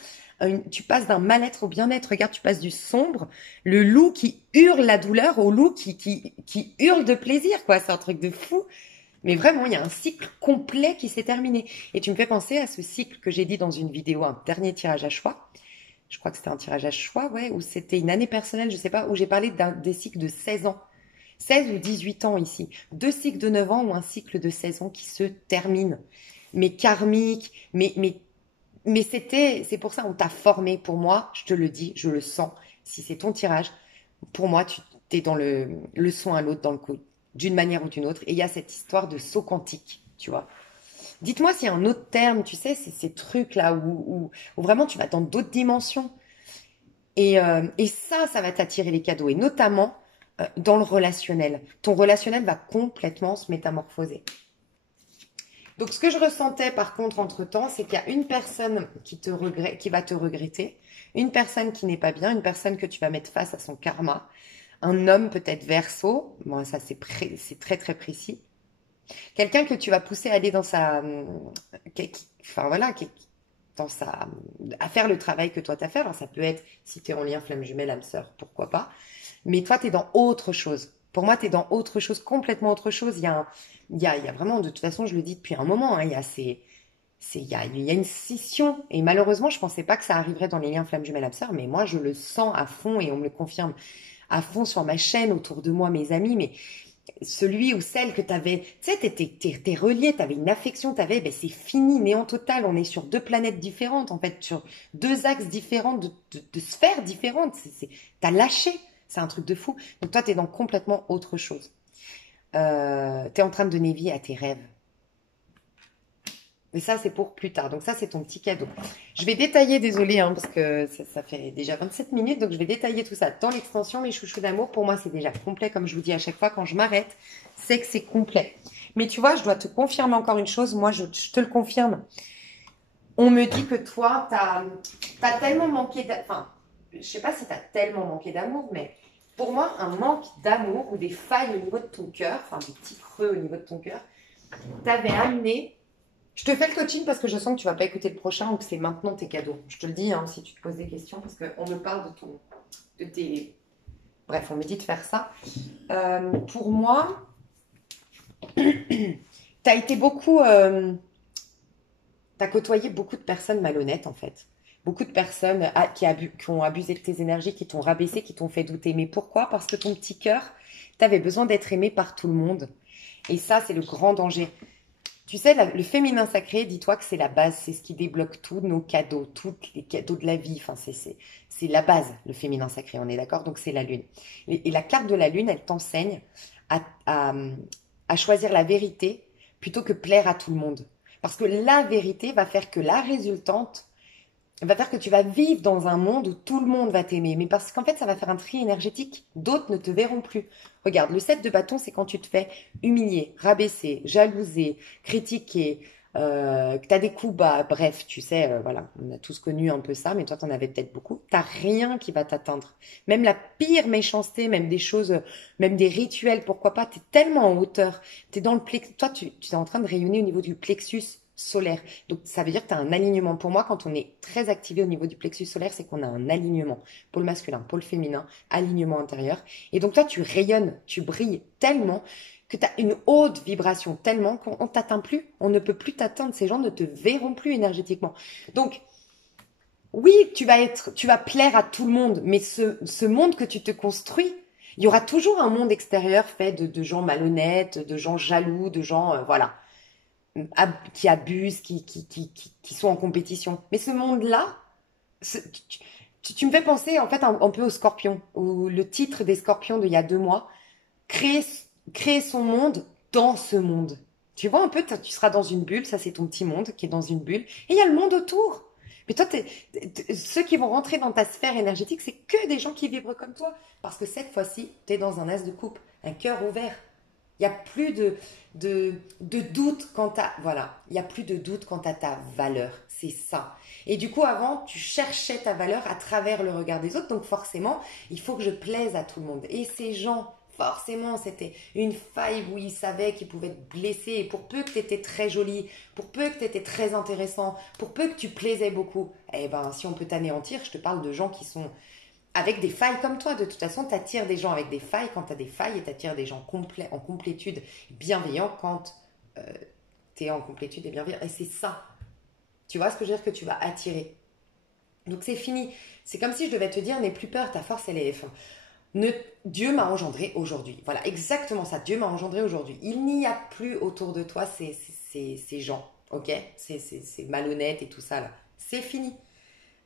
Tu passes d'un mal-être au bien-être. Regarde, tu passes du sombre, le loup qui hurle la douleur au loup qui hurle de plaisir, quoi. C'est un truc de fou. Mais vraiment, il y a un cycle complet qui s'est terminé. Et tu me fais penser à ce cycle que j'ai dit dans une vidéo, un dernier tirage à choix. Je crois que c'était un tirage à choix, ouais, ou c'était une année personnelle, je sais pas, où j'ai parlé des cycles de 16 ans. 16 ou 18 ans ici. Deux cycles de 9 ans ou un cycle de 16 ans qui se terminent. Mais karmique, mais c'est pour ça on t'a formé. Pour moi, je te le dis, je le sens. Si c'est ton tirage, pour moi, tu es dans le soin à l'autre, dans le coup, d'une manière ou d'une autre. Et il y a cette histoire de saut quantique, tu vois. Dites-moi s'il y a un autre terme, tu sais, c'est ces trucs-là où vraiment tu vas dans d'autres dimensions. Et ça va t'attirer les cadeaux. Et notamment dans le relationnel. Ton relationnel va complètement se métamorphoser. Donc, ce que je ressentais par contre entre-temps, c'est qu'il y a une personne qui va te regretter, une personne qui n'est pas bien, une personne que tu vas mettre face à son karma, un homme peut-être verso, bon, ça c'est très très précis, quelqu'un que tu vas pousser à aller dans enfin voilà, dans sa, à faire le travail que toi t'as fait. Alors ça peut être, si tu es en lien flamme jumelle, âme sœur, pourquoi pas. Mais toi, tu es dans autre chose. Pour moi, tu es dans autre chose, complètement autre chose. Il y a vraiment, de toute façon, je le dis depuis un moment, hein, il y a une scission. Et malheureusement, je pensais pas que ça arriverait dans les liens flamme jumelle âme sœur, mais moi, je le sens à fond et on me le confirme à fond sur ma chaîne, autour de moi, mes amis. Mais celui ou celle que tu avais, tu sais, t'es relié, tu avais une affection, ben c'est fini, néant total. On est sur deux planètes différentes, en fait, sur deux axes différents, de sphères différentes. T'as lâché, c'est un truc de fou. Donc toi, t'es dans complètement autre chose. T'es en train de donner vie à tes rêves. Mais ça, c'est pour plus tard. Donc ça, c'est ton petit cadeau. Je vais détailler, désolé, hein, parce que ça fait déjà 27 minutes. Donc je vais détailler tout ça dans l'extension. Les chouchous d'amour, pour moi, c'est déjà complet. Comme je vous dis à chaque fois, quand je m'arrête, c'est que c'est complet. Mais tu vois, je dois te confirmer encore une chose. Moi, je te le confirme. On me dit que toi, t'as tellement manqué enfin, je sais pas si t'as tellement manqué d'amour, mais pour moi, un manque d'amour ou des failles au niveau de ton cœur, enfin des petits creux au niveau de ton cœur, t'avait amené. Je te fais le coaching parce que je sens que tu vas pas écouter le prochain ou que c'est maintenant tes cadeaux. Je te le dis, hein, si tu te poses des questions, parce qu'on me parle de tes... Bref, on me dit de faire ça. Pour moi, tu as été beaucoup... tu as côtoyé beaucoup de personnes malhonnêtes, en fait. Beaucoup de personnes qui ont abusé de tes énergies, qui t'ont rabaissé, qui t'ont fait douter. Mais pourquoi? Parce que ton petit cœur, tu avais besoin d'être aimé par tout le monde. Et ça, c'est le grand danger. Tu sais, le féminin sacré, dis-toi que c'est la base, c'est ce qui débloque tous nos cadeaux, tous les cadeaux de la vie. Enfin, c'est la base, le féminin sacré, on est d'accord? Donc, c'est la lune. Et la carte de la lune, elle t'enseigne à, à, à choisir la vérité plutôt que plaire à tout le monde. Parce que la vérité va faire que la résultante va faire que tu vas vivre dans un monde où tout le monde va t'aimer. Mais parce qu'en fait, ça va faire un tri énergétique. D'autres ne te verront plus. Regarde, le 7 de bâton, c'est quand tu te fais humilier, rabaisser, jalouser, critiquer, que tu as des coups bas. Bref, tu sais, voilà, on a tous connu un peu ça, mais toi, tu en avais peut-être beaucoup. T'as rien qui va t'atteindre. Même la pire méchanceté, même des choses, même des rituels, pourquoi pas. Tu es tellement en hauteur. T'es dans le plexus. Toi, tu es en train de rayonner au niveau du plexus solaire. Donc, ça veut dire que tu as un alignement. Pour moi, quand on est très activé au niveau du plexus solaire, c'est qu'on a un alignement. Pôle masculin, pôle féminin, alignement intérieur. Et donc, toi, tu rayonnes, tu brilles tellement que tu as une haute vibration tellement qu'on ne t'atteint plus. On ne peut plus t'atteindre. Ces gens ne te verront plus énergétiquement. Donc, oui, tu vas plaire à tout le monde, mais ce monde que tu te construis, il y aura toujours un monde extérieur fait de gens malhonnêtes, de gens jaloux, de gens, voilà, qui abusent, qui sont en compétition. Mais ce monde-là, Tu me fais penser en fait un peu aux scorpions, ou le titre des scorpions d'il y a 2 mois, créer, créer son monde dans ce monde. Tu vois un peu, tu seras dans une bulle, ça c'est ton petit monde qui est dans une bulle, et il y a le monde autour. Mais toi, ceux qui vont rentrer dans ta sphère énergétique, c'est que des gens qui vibrent comme toi. Parce que cette fois-ci, tu es dans un as de coupe, un cœur ouvert. Il n'y a plus de doute quant à... Voilà, il n'y a plus de doute quant à ta valeur. C'est ça. Et du coup, avant, tu cherchais ta valeur à travers le regard des autres. Donc forcément, il faut que je plaise à tout le monde. Et ces gens, forcément, c'était une faille où ils savaient qu'ils pouvaient te blesser. Et pour peu que tu étais très jolie, pour peu que tu étais très intéressant, pour peu que tu plaisais beaucoup, eh ben, si on peut t'anéantir, je te parle de gens qui sont avec des failles comme toi. De toute façon, tu attires des gens avec des failles quand tu as des failles et tu attires des gens complets, en complétude, bienveillants quand tu es en complétude et bienveillant. Et c'est ça. Tu vois ce que je veux dire que tu vas attirer. Donc c'est fini. C'est comme si je devais te dire, n'aie plus peur, ta force elle est fin. Ne, Dieu m'a engendré aujourd'hui. Voilà, exactement ça. Dieu m'a engendré aujourd'hui. Il n'y a plus autour de toi ces gens, ok? C'est malhonnête et tout ça là. C'est fini.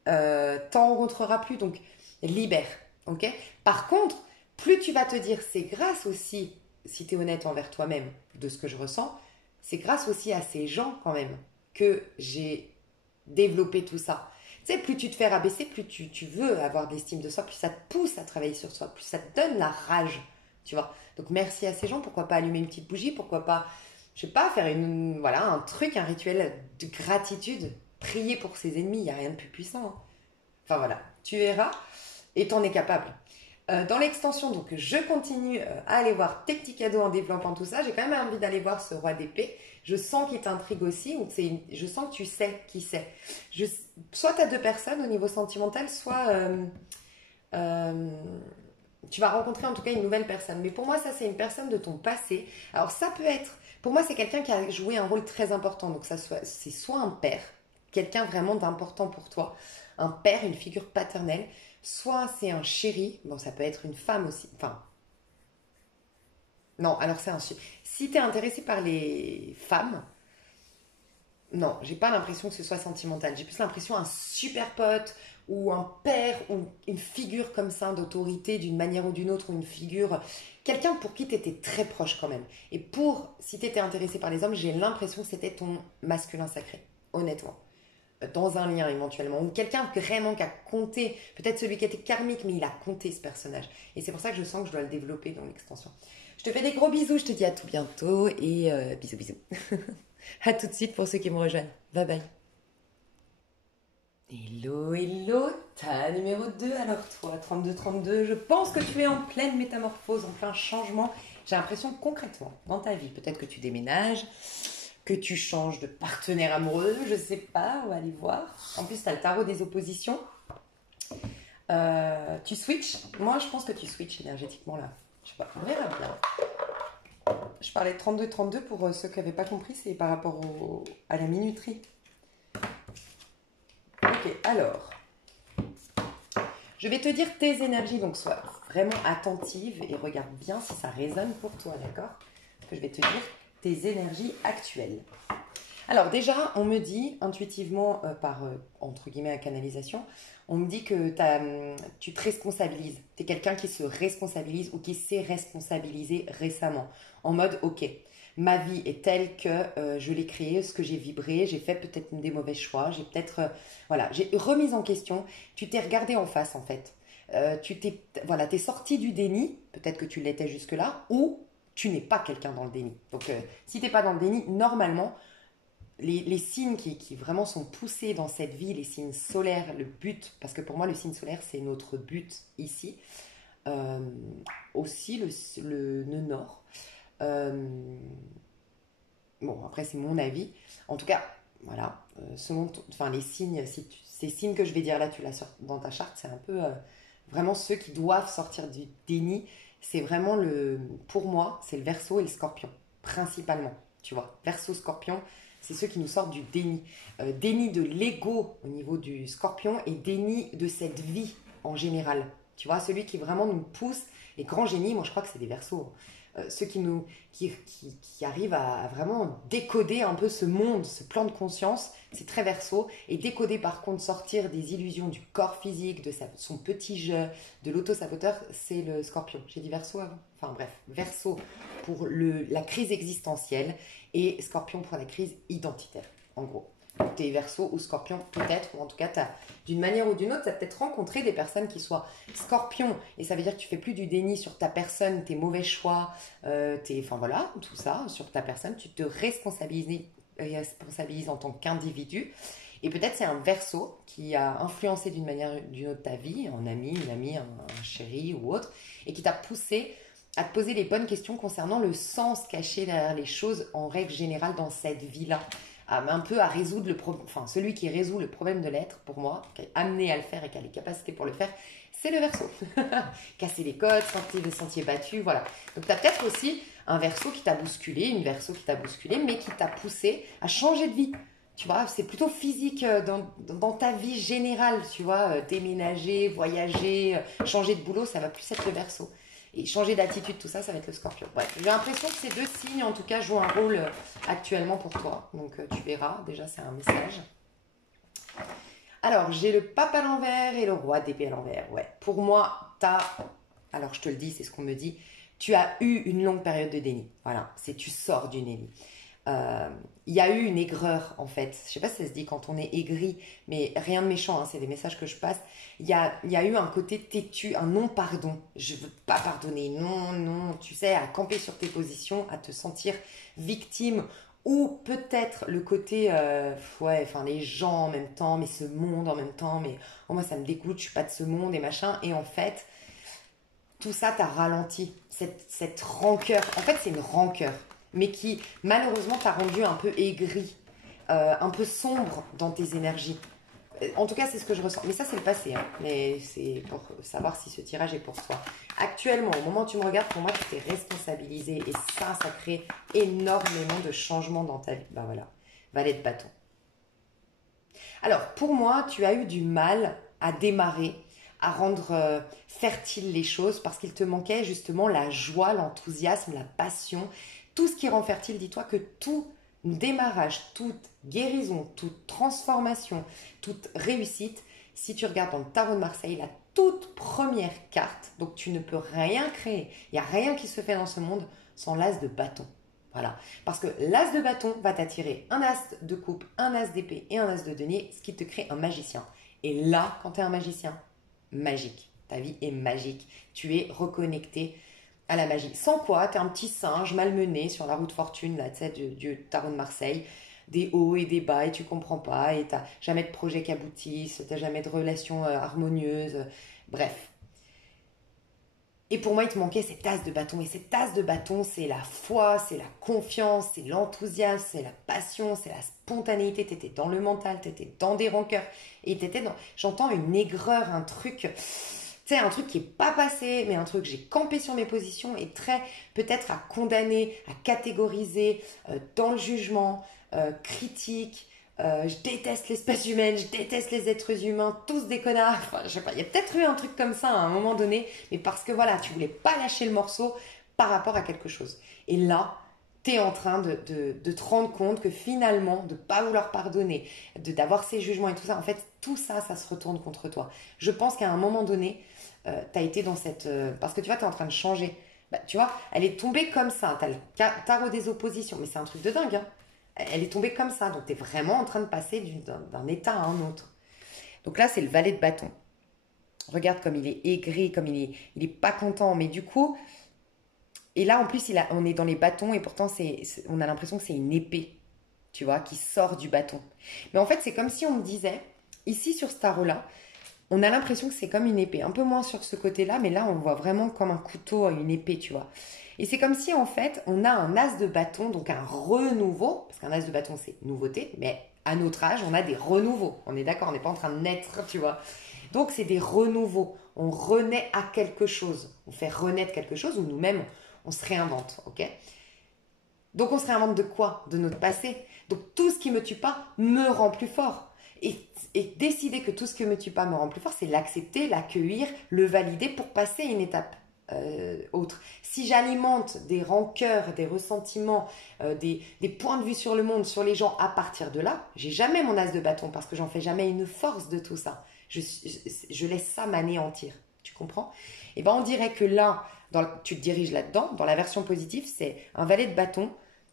T'en rencontreras plus, donc libère, ok? Par contre, plus tu vas te dire, c'est grâce aussi, si tu es honnête envers toi-même, de ce que je ressens, c'est grâce aussi à ces gens quand même que j'ai développé tout ça. Tu sais, plus tu te fais rabaisser, plus tu veux avoir de l'estime de soi, plus ça te pousse à travailler sur soi, plus ça te donne la rage, tu vois. Donc merci à ces gens, pourquoi pas allumer une petite bougie, pourquoi pas, je sais pas, faire voilà, un truc, un rituel de gratitude, prier pour ses ennemis, il n'y a rien de plus puissant, hein. Enfin voilà, tu verras et t'en es capable. Dans l'extension, donc je continue à aller voir tes petits cadeaux en développant tout ça. J'ai quand même envie d'aller voir ce roi d'épée. Je sens qu'il t'intrigue aussi, ou je sens que tu sais qui c'est. Soit tu as deux personnes au niveau sentimental, soit euh, tu vas rencontrer en tout cas une nouvelle personne. Mais pour moi, ça c'est une personne de ton passé. Alors ça peut être, pour moi c'est quelqu'un qui a joué un rôle très important. Donc c'est soit un père, quelqu'un vraiment d'important pour toi, un père, une figure paternelle, soit c'est un chéri, bon ça peut être une femme aussi, enfin non, alors c'est un... Si tu es intéressé par les femmes, non, j'ai pas l'impression que ce soit sentimental, j'ai plus l'impression un super pote ou un père ou une figure comme ça d'autorité d'une manière ou d'une autre, ou une figure, quelqu'un pour qui tu étais très proche quand même. Et pour, si tu étais intéressé par les hommes, j'ai l'impression que c'était ton masculin sacré, honnêtement, dans un lien éventuellement, ou quelqu'un vraiment qui a compté, peut-être celui qui était karmique, mais il a compté ce personnage. Et c'est pour ça que je sens que je dois le développer dans l'extension. Je te fais des gros bisous, je te dis à tout bientôt et bisous bisous. À tout de suite pour ceux qui me rejoignent. Bye bye. Hello, hello, ta numéro 2 alors toi, 32-32, je pense que tu es en pleine métamorphose, en plein changement. J'ai l'impression concrètement dans ta vie, peut-être que tu déménages, que tu changes de partenaire amoureux, je sais pas, on va aller voir. En plus, tu as le tarot des oppositions. Tu switches. Moi, je pense que tu switches énergétiquement là. Je sais pas, on verra bien. Je parlais de 32-32 pour ceux qui n'avaient pas compris, c'est par rapport à la minuterie. Ok, alors, je vais te dire tes énergies, donc sois vraiment attentive et regarde bien si ça résonne pour toi, d'accord? Parce que je vais te dire tes énergies actuelles. Alors déjà, on me dit intuitivement, par, entre guillemets, la canalisation, on me dit que tu te responsabilises. Tu es quelqu'un qui se responsabilise ou qui s'est responsabilisé récemment. En mode, ok, ma vie est telle que je l'ai créée, ce que j'ai vibré, j'ai fait peut-être des mauvais choix, j'ai peut-être, voilà, j'ai remis en question. Tu t'es regardé en face, en fait. Voilà, t'es sorti du déni, peut-être que tu l'étais jusque-là, ou tu n'es pas quelqu'un dans le déni. Donc, si tu n'es pas dans le déni, normalement, les signes qui vraiment sont poussés dans cette vie, les signes solaires, le but, parce que pour moi le signe solaire c'est notre but ici, euh, aussi le nœud nord. Euh, bon, après c'est mon avis. En tout cas, voilà, enfin les signes, ces signes que je vais dire là, tu l'as dans ta charte, c'est un peu vraiment ceux qui doivent sortir du déni. C'est vraiment pour moi, c'est le Verseau et le Scorpion, principalement. Tu vois, Verseau, Scorpion, c'est ceux qui nous sortent du déni. Déni de l'ego au niveau du Scorpion et déni de cette vie en général. Tu vois, celui qui vraiment nous pousse. Les grands génies, moi je crois que c'est des Verseaux. ceux qui arrivent à vraiment décoder un peu ce monde, ce plan de conscience, c'est très Verseau. Et décoder par contre, sortir des illusions du corps physique, de son petit jeu, de l'auto-saboteur, c'est le Scorpion. J'ai dit Verseau avant? Enfin bref, Verseau pour la crise existentielle et Scorpion pour la crise identitaire, en gros. T'es Verseau ou Scorpion peut-être, ou en tout cas d'une manière ou d'une autre, tu as peut-être rencontré des personnes qui soient Scorpion, et ça veut dire que tu fais plus du déni sur ta personne, tes mauvais choix, enfin voilà, tout ça, sur ta personne, tu te responsabilises en tant qu'individu, et peut-être c'est un Verseau qui a influencé d'une manière ou d'une autre ta vie, un ami, une amie, un chéri ou autre, et qui t'a poussé à te poser les bonnes questions concernant le sens caché derrière les choses en règle générale dans cette vie-là. Un peu à résoudre celui qui résout le problème de l'être, pour moi, qui est amené à le faire et qui a les capacités pour le faire, c'est le Verseau. Casser les codes, sortir des sentiers battus, voilà. Donc tu as peut-être aussi un Verseau qui t'a bousculé, une Verseau qui t'a bousculé, mais qui t'a poussé à changer de vie. Tu vois, c'est plutôt physique dans ta vie générale, tu vois, déménager, voyager, changer de boulot, ça va plus être le Verseau. Et changer d'attitude, tout ça, ça va être le Scorpion. Ouais. J'ai l'impression que ces deux signes, en tout cas, jouent un rôle actuellement pour toi. Donc, tu verras. Déjà, c'est un message. Alors, j'ai le pape à l'envers et le roi d'épée à l'envers. Ouais. Pour moi, alors, je te le dis, c'est ce qu'on me dit. Tu as eu une longue période de déni. Voilà. Tu sors du déni. Il y a eu une aigreur en fait, je sais pas si ça se dit quand on est aigri, mais rien de méchant, hein, c'est des messages que je passe. Il y a eu un côté têtu, un non pardon, je veux pas pardonner, non, tu sais, à camper sur tes positions, à te sentir victime, ou peut-être le côté les gens en même temps, mais ce monde en même temps, mais moi ça me dégoûte, je suis pas de ce monde et machin, et en fait tout ça t'a ralenti, cette rancœur, en fait c'est une rancœur, mais qui malheureusement t'a rendu un peu aigri, un peu sombre dans tes énergies. En tout cas, c'est ce que je ressens. Mais ça, c'est le passé. Hein. Mais c'est pour savoir si ce tirage est pour toi. Actuellement, au moment où tu me regardes, pour moi, tu t'es responsabilisé. Et ça crée énormément de changements dans ta vie. Ben voilà, valet de bâton. Alors, pour moi, tu as eu du mal à démarrer, à rendre fertiles les choses parce qu'il te manquait justement la joie, l'enthousiasme, la passion. Tout ce qui rend fertile, dis-toi que tout démarrage, toute guérison, toute transformation, toute réussite, si tu regardes dans le tarot de Marseille, la toute première carte, donc tu ne peux rien créer, il n'y a rien qui se fait dans ce monde sans l'as de bâton. Voilà, parce que l'as de bâton va t'attirer un as de coupe, un as d'épée et un as de denier, ce qui te crée un magicien. Et là, quand tu es un magicien, magique, ta vie est magique, tu es reconnecté à la magie. Sans quoi, t'es un petit singe malmené sur la route fortune, là, tu sais, du tarot de Marseille, des hauts et des bas, et tu comprends pas, et t'as jamais de projet qui aboutissent, t'as jamais de relations harmonieuses, bref. Et pour moi, il te manquait cette tasse de bâton, et cette tasse de bâton, c'est la foi, c'est la confiance, c'est l'enthousiasme, c'est la passion, c'est la spontanéité, t'étais dans le mental, t'étais dans des rancœurs, et t'étais dans, j'entends une aigreur, un truc... C'est un truc qui n'est pas passé, mais un truc j'ai campé sur mes positions et très peut-être à condamner, à catégoriser dans le jugement, critique. Je déteste l'espèce humaine, je déteste les êtres humains, tous des connards. Enfin, je sais pas, il y a peut-être eu un truc comme ça à un moment donné, mais parce que voilà, tu voulais pas lâcher le morceau par rapport à quelque chose. Et là, tu es en train de te rendre compte que finalement, de ne pas vouloir pardonner, d'avoir ces jugements et tout ça, en fait, tout ça, ça se retourne contre toi. Je pense qu'à un moment donné, tu as été dans cette... parce que tu vois, tu es en train de changer. Bah, tu vois, elle est tombée comme ça. Tu as le tarot des oppositions, mais c'est un truc de dingue. Hein. Elle est tombée comme ça. Donc, tu es vraiment en train de passer d'un état à un autre. Donc là, c'est le valet de bâton. Regarde comme il est aigri, comme il est pas content. Mais du coup... Et là, en plus, on est dans les bâtons et pourtant, on a l'impression que c'est une épée, tu vois, qui sort du bâton. Mais en fait, c'est comme si on me disait, ici sur ce tarot-là, on a l'impression que c'est comme une épée. Un peu moins sur ce côté-là, mais là, on le voit vraiment comme un couteau, une épée, tu vois. Et c'est comme si, en fait, on a un as de bâton, donc un renouveau, parce qu'un as de bâton, c'est nouveauté, mais à notre âge, on a des renouveaux. On est d'accord, on n'est pas en train de naître, tu vois. Donc, c'est des renouveaux. On renaît à quelque chose. On fait renaître quelque chose ou nous-mêmes, on se réinvente, ok? Donc, on se réinvente de quoi? De notre passé. Donc, tout ce qui me tue pas me rend plus fort. Et décider que tout ce qui me tue pas me rend plus fort, c'est l'accepter, l'accueillir, le valider pour passer une étape autre. Si j'alimente des rancœurs, des ressentiments, des points de vue sur le monde, sur les gens, à partir de là, j'ai jamais mon as de bâton parce que j'en fais jamais une force de tout ça. Je laisse ça m'anéantir. Tu comprends? Et ben on dirait que là, tu te diriges là-dedans. Dans la version positive, c'est un valet de bâton.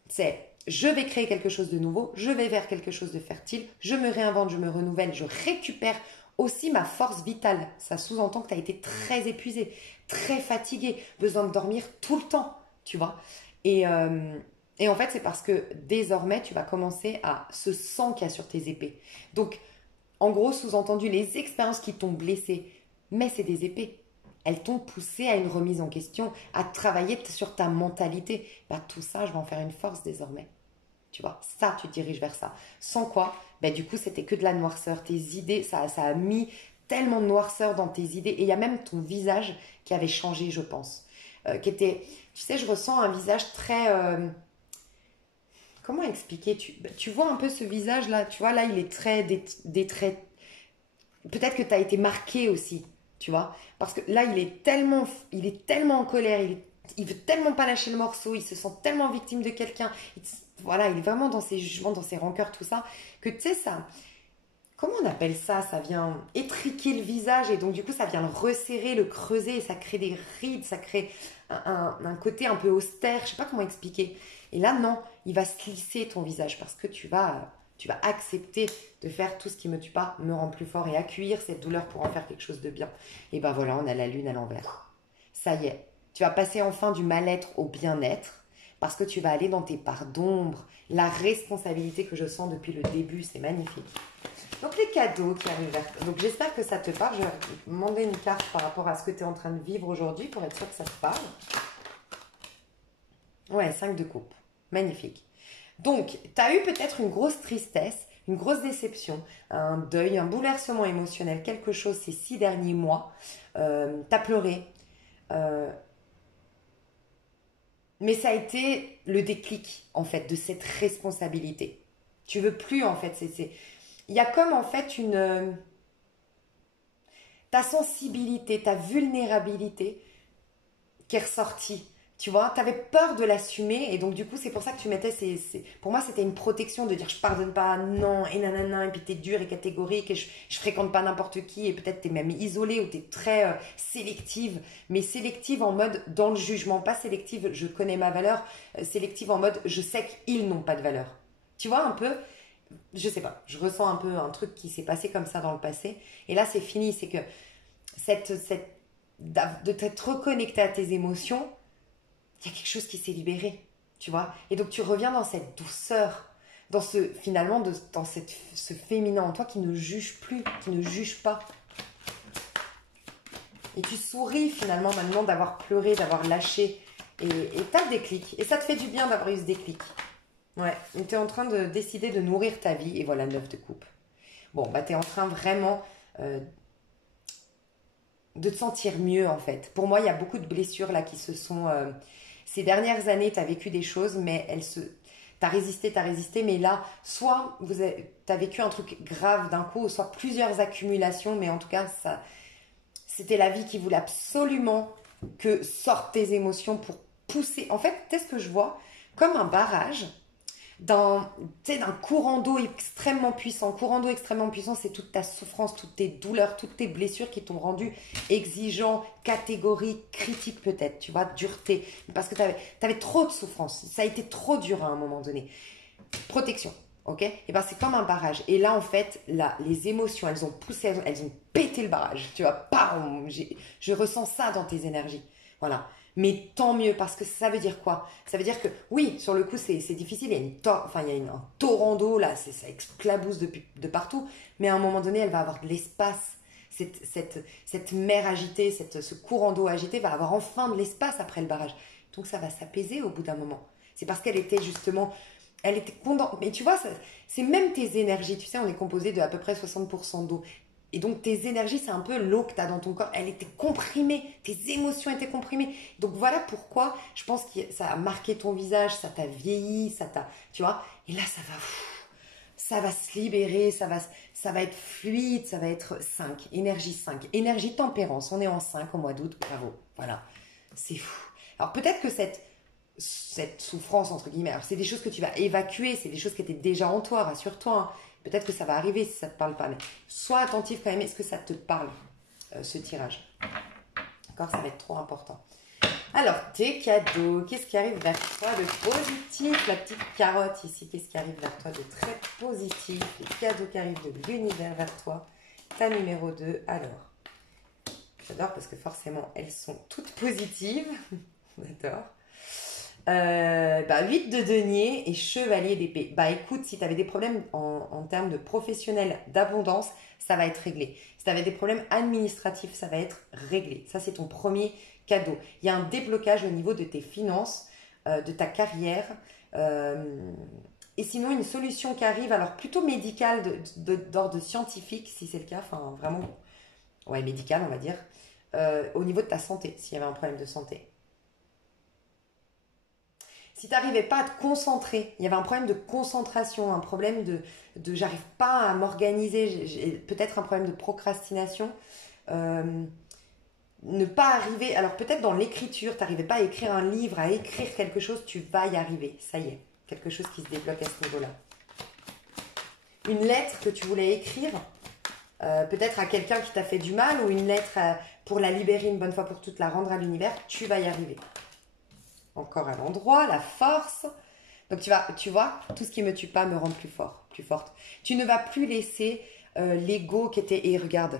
C'est je vais créer quelque chose de nouveau, je vais vers quelque chose de fertile, je me réinvente, je me renouvelle, je récupère aussi ma force vitale. Ça sous-entend que tu as été très épuisé, très fatigué, besoin de dormir tout le temps, tu vois. Et en fait, c'est parce que désormais, tu vas commencer à ce sang qu'il y a sur tes épées. Donc, en gros, sous-entendu, les expériences qui t'ont blessé, mais c'est des épées. Elles t'ont poussé à une remise en question, à travailler sur ta mentalité. Bah, tout ça, je vais en faire une force désormais. Tu vois, ça, tu te diriges vers ça. Sans quoi, bah, du coup, c'était que de la noirceur. Tes idées, ça a mis tellement de noirceur dans tes idées. Et il y a même ton visage qui avait changé, je pense. Qui était, tu sais, je ressens un visage très... comment expliquer tu vois un peu ce visage-là. Tu vois, là, il est très des traits. Peut-être que tu as été marqué aussi, tu vois. Parce que là, il est tellement en colère, il veut tellement pas lâcher le morceau, il se sent tellement victime de quelqu'un. Voilà, il est vraiment dans ses jugements, dans ses rancœurs, tout ça, que tu sais, ça, comment on appelle ça? Ça vient étriquer le visage et donc du coup, ça vient le resserrer, le creuser et ça crée des rides, ça crée un côté un peu austère, je sais pas comment expliquer. Et là, non, il va se lisser ton visage parce que tu vas accepter de faire tout ce qui me tue pas, me rend plus fort et accueillir cette douleur pour en faire quelque chose de bien. Et ben voilà, on a la lune à l'envers. Ça y est, tu vas passer enfin du mal-être au bien-être parce que tu vas aller dans tes parts d'ombre, la responsabilité que je sens depuis le début, c'est magnifique. Donc les cadeaux qui arrivent vers... Donc j'espère que ça te parle. Je vais demander une carte par rapport à ce que tu es en train de vivre aujourd'hui pour être sûr que ça te parle. Ouais, 5 de coupe. Magnifique. Donc, tu as eu peut-être une grosse tristesse, une grosse déception, un deuil, un bouleversement émotionnel, quelque chose ces 6 derniers mois. Tu as pleuré. Euh, mais ça a été le déclic, en fait, de cette responsabilité. Tu veux plus, en fait. Il y a comme, en fait, ta sensibilité, ta vulnérabilité qui est ressortie. Tu vois, tu avais peur de l'assumer et donc du coup c'est pour ça que tu mettais pour moi c'était une protection de dire je pardonne pas, non, et nanana, et puis t'es dur et catégorique et je fréquente pas n'importe qui et peut-être t'es même isolée ou t'es très sélective, mais sélective en mode dans le jugement, pas sélective je connais ma valeur, sélective en mode je sais qu'ils n'ont pas de valeur. Tu vois un peu, je sais pas, je ressens un peu un truc qui s'est passé comme ça dans le passé et là c'est fini, c'est que de t'être reconnecté à tes émotions, il y a quelque chose qui s'est libéré, tu vois. Et donc tu reviens dans cette douceur, dans ce féminin en toi qui ne juge plus, qui ne juge pas. Et tu souris finalement maintenant d'avoir pleuré, d'avoir lâché. Et t'as le déclic. Et ça te fait du bien d'avoir eu ce déclic. Ouais, tu es en train de décider de nourrir ta vie. Et voilà, 9 de coupe. Bon, bah tu es en train vraiment de te sentir mieux en fait. Pour moi, il y a beaucoup de blessures là qui se sont... ces dernières années, tu as vécu des choses, mais t'as résisté, mais là, soit t'as vécu un truc grave d'un coup, soit plusieurs accumulations, mais en tout cas, c'était la vie qui voulait absolument que sortent tes émotions pour pousser. En fait, tu sais ce que je vois? Comme un barrage d'un courant d'eau extrêmement puissant. Courant d'eau extrêmement puissant, c'est toute ta souffrance, toutes tes douleurs, toutes tes blessures qui t'ont rendu exigeant, catégorique, critique peut-être, tu vois, dureté. Parce que tu avais trop de souffrance. Ça a été trop dur à un moment donné. Protection, ok? Et ben c'est comme un barrage. Et là, en fait, les émotions, elles ont poussé, elles ont pété le barrage. Tu vois, bam, je ressens ça dans tes énergies. Voilà. Mais tant mieux, parce que ça veut dire quoi? Ça veut dire que, oui, sur le coup, c'est difficile. Il y a un torrent d'eau, là, ça éclabousse de partout. Mais à un moment donné, elle va avoir de l'espace. Cette mer agitée, ce courant d'eau agité va avoir enfin de l'espace après le barrage. Donc ça va s'apaiser au bout d'un moment. C'est parce qu'elle était justement... Elle était condensée. Mais tu vois, c'est même tes énergies. Tu sais, on est composé de à peu près 60% d'eau. Et donc tes énergies, c'est un peu l'eau que tu as dans ton corps. Elle était comprimée, tes émotions étaient comprimées. Donc voilà pourquoi je pense que ça a marqué ton visage, ça t'a vieilli, tu vois. Et là, ça va se libérer, ça va être fluide, ça va être 5, énergie 5. Énergie tempérance, on est en 5 au mois d'août, bravo. Voilà. C'est fou. Alors peut-être que cette souffrance, entre guillemets, alors c'est des choses que tu vas évacuer, c'est des choses qui étaient déjà en toi, rassure-toi, hein. Peut-être que ça va arriver si ça ne te parle pas, mais sois attentif quand même, est-ce que ça te parle, ce tirage? D'accord, ça va être trop important. Alors, tes cadeaux, qu'est-ce qui arrive vers toi de positif? La petite carotte ici, qu'est-ce qui arrive vers toi de très positif? Les cadeaux qui arrivent de l'univers vers toi. Ta numéro 2, alors. J'adore parce que forcément, elles sont toutes positives. J'adore. 8 de denier et chevalier d'épée. Bah écoute, si tu avais des problèmes en termes de professionnel, d'abondance, ça va être réglé. Si tu avais des problèmes administratifs, ça va être réglé. Ça, c'est ton premier cadeau. Il y a un déblocage au niveau de tes finances, de ta carrière. Et sinon, une solution qui arrive, alors plutôt médicale, d'ordre scientifique, si c'est le cas, enfin vraiment, ouais, médical, on va dire, au niveau de ta santé, s'il y avait un problème de santé. Si tu n'arrivais pas à te concentrer, il y avait un problème de concentration, un problème de j'arrive pas à m'organiser, j'ai peut-être un problème de procrastination, euh, ne pas arriver, alors peut-être dans l'écriture, tu n'arrivais pas à écrire un livre, à écrire quelque chose, tu vas y arriver, ça y est, quelque chose qui se débloque à ce niveau-là. Une lettre que tu voulais écrire, peut-être à quelqu'un qui t'a fait du mal, ou une lettre pour la libérer une bonne fois pour toutes, la rendre à l'univers, tu vas y arriver. Encore à l'endroit, la force. Donc tu vois, tout ce qui me tue pas me rend plus fort, plus forte. Tu ne vas plus laisser l'ego qui était, et regarde,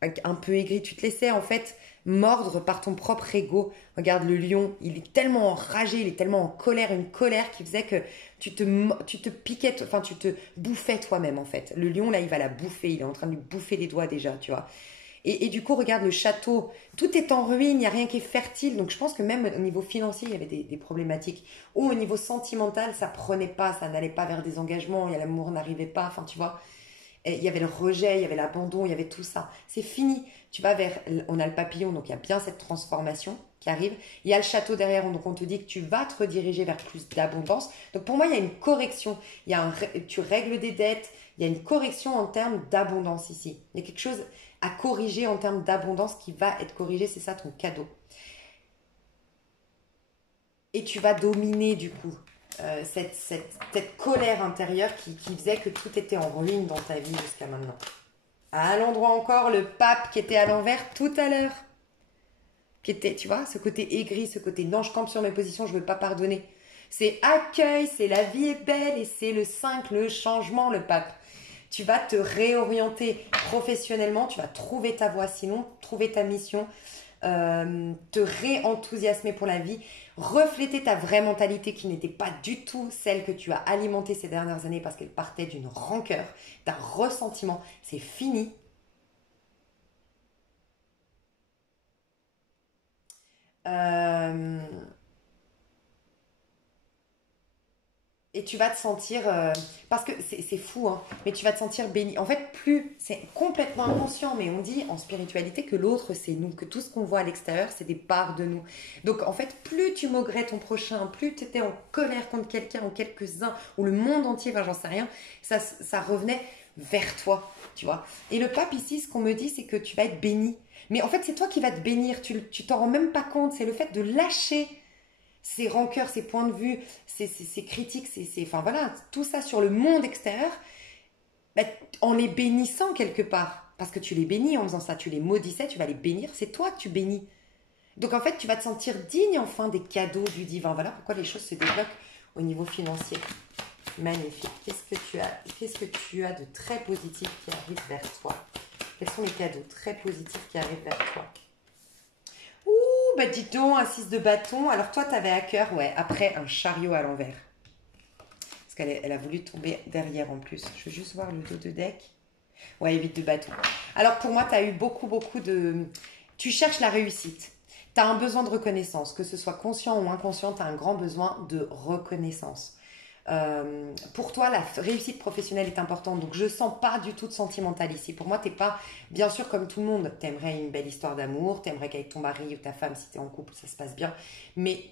un peu aigri, tu te laissais en fait mordre par ton propre ego. Regarde le lion, il est tellement enragé, il est tellement en colère, une colère qui faisait que tu te piquais, enfin tu te bouffais toi-même en fait. Le lion là, il va la bouffer, il est en train de lui bouffer les doigts déjà, tu vois. Et du coup, regarde le château, tout est en ruine, il n'y a rien qui est fertile. Donc je pense que même au niveau financier, il y avait des problématiques. Ou au niveau sentimental, ça prenait pas, ça n'allait pas vers des engagements, l'amour n'arrivait pas, enfin tu vois. Et il y avait le rejet, il y avait l'abandon, il y avait tout ça. C'est fini. Tu vas vers, on a le papillon, donc il y a bien cette transformation qui arrive. Il y a le château derrière, donc on te dit que tu vas te rediriger vers plus d'abondance. Donc pour moi, il y a une correction. Tu règles des dettes, il y a une correction en termes d'abondance ici. Il y a quelque chose à corriger en termes d'abondance qui va être corrigé, c'est ça ton cadeau. Et tu vas dominer du coup cette colère intérieure qui faisait que tout était en ruine dans ta vie jusqu'à maintenant. À l'endroit encore, le pape qui était à l'envers tout à l'heure. Qui était, tu vois, ce côté aigri, ce côté non, je campe sur mes positions, je ne veux pas pardonner. C'est accueil, c'est la vie est belle et c'est le 5, le changement, le pape. Tu vas te réorienter professionnellement, tu vas trouver ta voie, sinon trouver ta mission, te réenthousiasmer pour la vie, refléter ta vraie mentalité qui n'était pas du tout celle que tu as alimentée ces dernières années parce qu'elle partait d'une rancœur, d'un ressentiment. C'est fini. Euh, Et tu vas te sentir, parce que c'est fou, hein, mais tu vas te sentir béni. En fait, plus, c'est complètement inconscient, mais on dit en spiritualité que l'autre, c'est nous, que tout ce qu'on voit à l'extérieur, c'est des parts de nous. Donc, en fait, plus tu maugrais ton prochain, plus tu étais en colère contre quelqu'un ou quelques-uns, ou le monde entier, enfin, j'en sais rien, ça revenait vers toi, tu vois. Et le pape ici, ce qu'on me dit, c'est que tu vas être béni. Mais en fait, c'est toi qui vas te bénir, tu t'en rends même pas compte, c'est le fait de lâcher ces rancœurs, ces points de vue, ces critiques, enfin voilà, tout ça sur le monde extérieur, bah, en les bénissant quelque part. Parce que tu les bénis en faisant ça, tu les maudissais, tu vas les bénir, c'est toi que tu bénis. Donc en fait, tu vas te sentir digne enfin des cadeaux du divin. Voilà pourquoi les choses se débloquent au niveau financier. Magnifique. Qu'est-ce que tu as de très positif qui arrive vers toi? Quels sont les cadeaux très positifs qui arrivent vers toi? Ouh, bah dis donc, un 6 de bâton. Alors toi, t'avais à cœur, ouais, après un chariot à l'envers. Parce qu'elle a voulu tomber derrière en plus. Je veux juste voir le dos de deck. Ouais, 8 de bâton. Alors pour moi, t'as eu beaucoup de... Tu cherches la réussite. T'as un besoin de reconnaissance. Que ce soit conscient ou inconscient, t'as un grand besoin de reconnaissance. Pour toi, la réussite professionnelle est importante. Donc, je sens pas du tout de sentimental ici. Pour moi, t'es pas, bien sûr, comme tout le monde, t'aimerais une belle histoire d'amour, t'aimerais qu'avec ton mari ou ta femme, si t'es en couple, ça se passe bien. Mais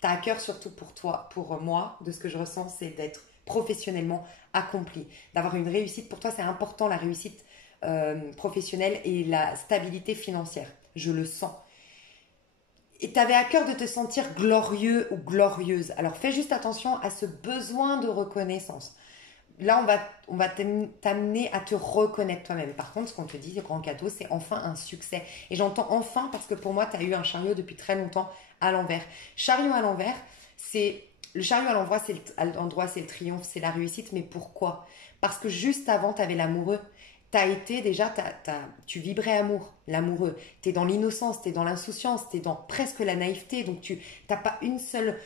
t'as à cœur surtout pour toi, pour moi, de ce que je ressens, c'est d'être professionnellement accompli. D'avoir une réussite. Pour toi, c'est important la réussite professionnelle et la stabilité financière. Je le sens. et tu avais à cœur de te sentir glorieux ou glorieuse. Alors fais juste attention à ce besoin de reconnaissance. Là, on va t'amener à te reconnaître toi-même. Par contre, ce qu'on te dit, le grand cadeau, c'est enfin un succès. Et j'entends enfin parce que pour moi, tu as eu un chariot depuis très longtemps à l'envers. Chariot à l'envers, c'est... Le chariot à l'endroit, c'est le triomphe, c'est la réussite. Mais pourquoi? Parce que juste avant, tu avais l'amoureux. T'as été déjà, tu vibrais amour, l'amoureux. T'es dans l'innocence, t'es dans l'insouciance, t'es dans presque la naïveté. Donc tu t'as pas une seule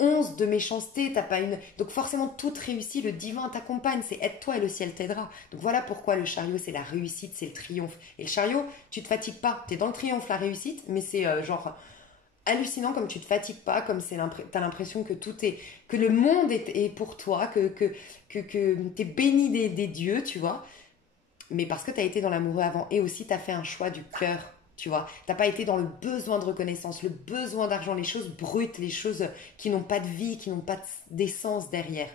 once de méchanceté, t'as pas une. Donc forcément toute réussit, le divin t'accompagne, c'est aide-toi et le ciel t'aidera. Donc voilà pourquoi le chariot c'est la réussite, c'est le triomphe. Et le chariot, tu te fatigues pas, t'es dans le triomphe, la réussite, mais c'est genre hallucinant comme tu te fatigues pas, comme t'as l'impression que tout est, que le monde est pour toi, que t'es béni des dieux, tu vois. Mais parce que tu as été dans l'amoureux avant et aussi tu as fait un choix du cœur, tu vois. T'as pas été dans le besoin de reconnaissance, le besoin d'argent, les choses brutes, les choses qui n'ont pas de vie, qui n'ont pas d'essence derrière.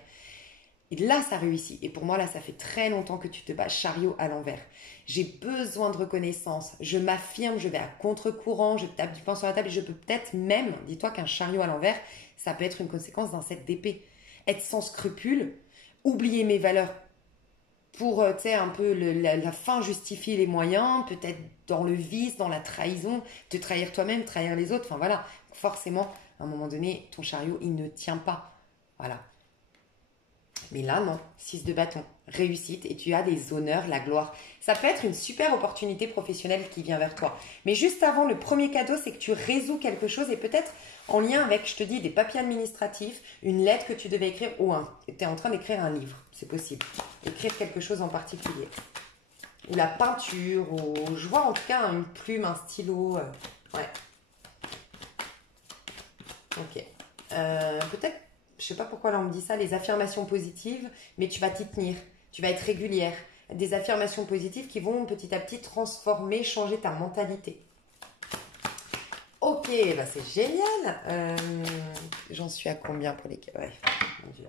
Et là, ça réussit. Et pour moi, là, ça fait très longtemps que tu te bats chariot à l'envers. J'ai besoin de reconnaissance. Je m'affirme, je vais à contre-courant, je tape du poing sur la table et je peux peut-être même, dis-toi qu'un chariot à l'envers, ça peut être une conséquence d'un 7 d'épée. Être sans scrupule, oublier mes valeurs pour, tu sais, un peu la fin justifie les moyens, peut-être dans le vice, dans la trahison, te trahir toi-même, trahir les autres, enfin voilà. Forcément, à un moment donné, ton chariot, il ne tient pas. Voilà. Mais là, non. 6 de bâton, réussite, et tu as des honneurs, la gloire. Ça peut être une super opportunité professionnelle qui vient vers toi. Mais juste avant, le premier cadeau, c'est que tu résous quelque chose et peut-être en lien avec, je te dis, des papiers administratifs, une lettre que tu devais écrire ou tu es en train d'écrire un livre. C'est possible. Écrire quelque chose en particulier. Ou la peinture, ou je vois en tout cas une plume, un stylo. Ouais. Ok. Peut-être, je sais pas pourquoi là on me dit ça, les affirmations positives, mais tu vas t'y tenir, tu vas être régulière. Des affirmations positives qui vont petit à petit transformer, changer ta mentalité. Ok, bah c'est génial. J'en suis à combien pour les cadeaux? Ouais, mon Dieu.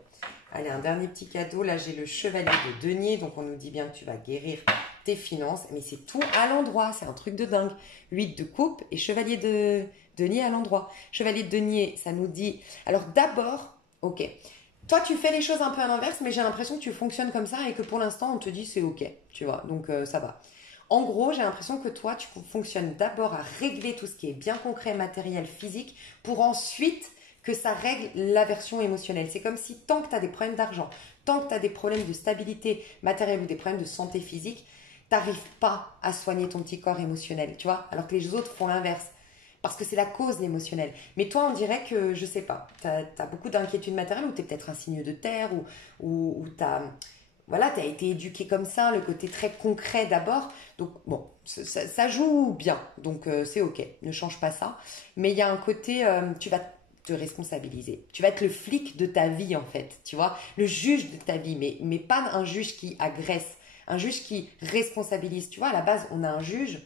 Allez, un dernier petit cadeau. Là, j'ai le chevalier de denier. Donc, on nous dit bien que tu vas guérir tes finances. Mais c'est tout à l'endroit. C'est un truc de dingue. 8 de coupe et chevalier de denier à l'endroit. Chevalier de denier, ça nous dit... Alors, d'abord, ok. Toi, tu fais les choses un peu à l'inverse, mais j'ai l'impression que tu fonctionnes comme ça et que pour l'instant, on te dit c'est ok. Tu vois, donc ça va. En gros, j'ai l'impression que toi, tu fonctionnes d'abord à régler tout ce qui est bien concret, matériel, physique, pour ensuite que ça règle la version émotionnelle. C'est comme si tant que tu as des problèmes d'argent, tant que tu as des problèmes de stabilité matérielle ou des problèmes de santé physique, tu n'arrives pas à soigner ton petit corps émotionnel, tu vois, alors que les autres font l'inverse. Parce que c'est la cause, l'émotionnel. Mais toi, on dirait que, je sais pas, tu as beaucoup d'inquiétudes matérielles ou tu es peut-être un signe de terre ou tu as voilà, tu as été éduqué comme ça, le côté très concret d'abord. Donc, bon, ça joue bien. Donc, c'est OK. Ne change pas ça. Mais il y a un côté, tu vas te responsabiliser. Tu vas être le flic de ta vie, en fait. Tu vois, le juge de ta vie. Mais pas un juge qui agresse. Un juge qui responsabilise. Tu vois, à la base, on a un juge,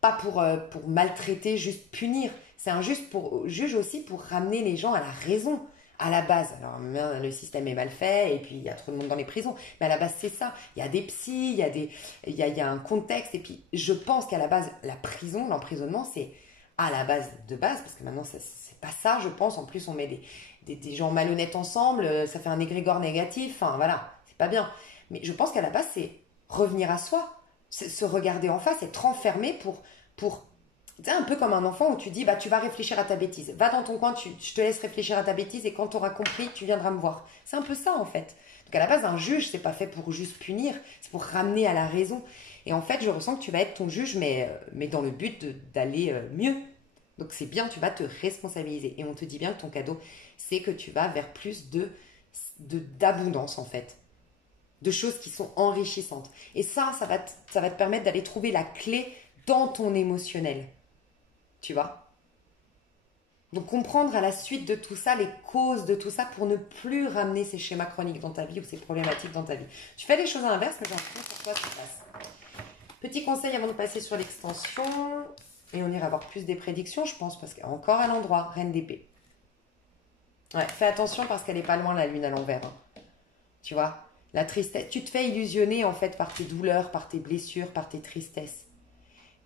pas pour maltraiter, juste punir. C'est un juge aussi pour ramener les gens à la raison à la base. Alors, le système est mal fait et puis il y a trop de monde dans les prisons. Mais à la base, c'est ça. Il y a des psys, il y a un contexte. Et puis, je pense qu'à la base, la prison, l'emprisonnement, c'est à la base de base, parce que maintenant, c'est pas ça, je pense. En plus, on met des gens malhonnêtes ensemble, ça fait un égrégore négatif. Enfin, voilà, c'est pas bien. Mais je pense qu'à la base, c'est revenir à soi, se regarder en face, être enfermé pour c'est un peu comme un enfant où tu dis bah tu vas réfléchir à ta bêtise. Va dans ton coin, je te laisse réfléchir à ta bêtise et quand tu auras compris, tu viendras me voir. C'est un peu ça en fait. Donc à la base, un juge, c'est pas fait pour juste punir, c'est pour ramener à la raison. Et en fait, je ressens que tu vas être ton juge, mais dans le but d'aller mieux. Donc c'est bien, tu vas te responsabiliser. Et on te dit bien que ton cadeau, c'est que tu vas vers plus d'abondance en fait. De choses qui sont enrichissantes. Et ça va te permettre d'aller trouver la clé dans ton émotionnel. Tu vois? Donc comprendre à la suite de tout ça, les causes de tout ça pour ne plus ramener ces schémas chroniques dans ta vie ou ces problématiques dans ta vie. Tu fais les choses à l'inverse, mais j'en prie pour toi, ça passe. Petit conseil avant de passer sur l'extension, et on ira voir plus des prédictions, je pense, parce qu'encore à l'endroit, reine d'épée. Ouais, fais attention parce qu'elle est pas loin la lune à l'envers. Hein. Tu vois? La tristesse, tu te fais illusionner en fait par tes douleurs, par tes blessures, par tes tristesses.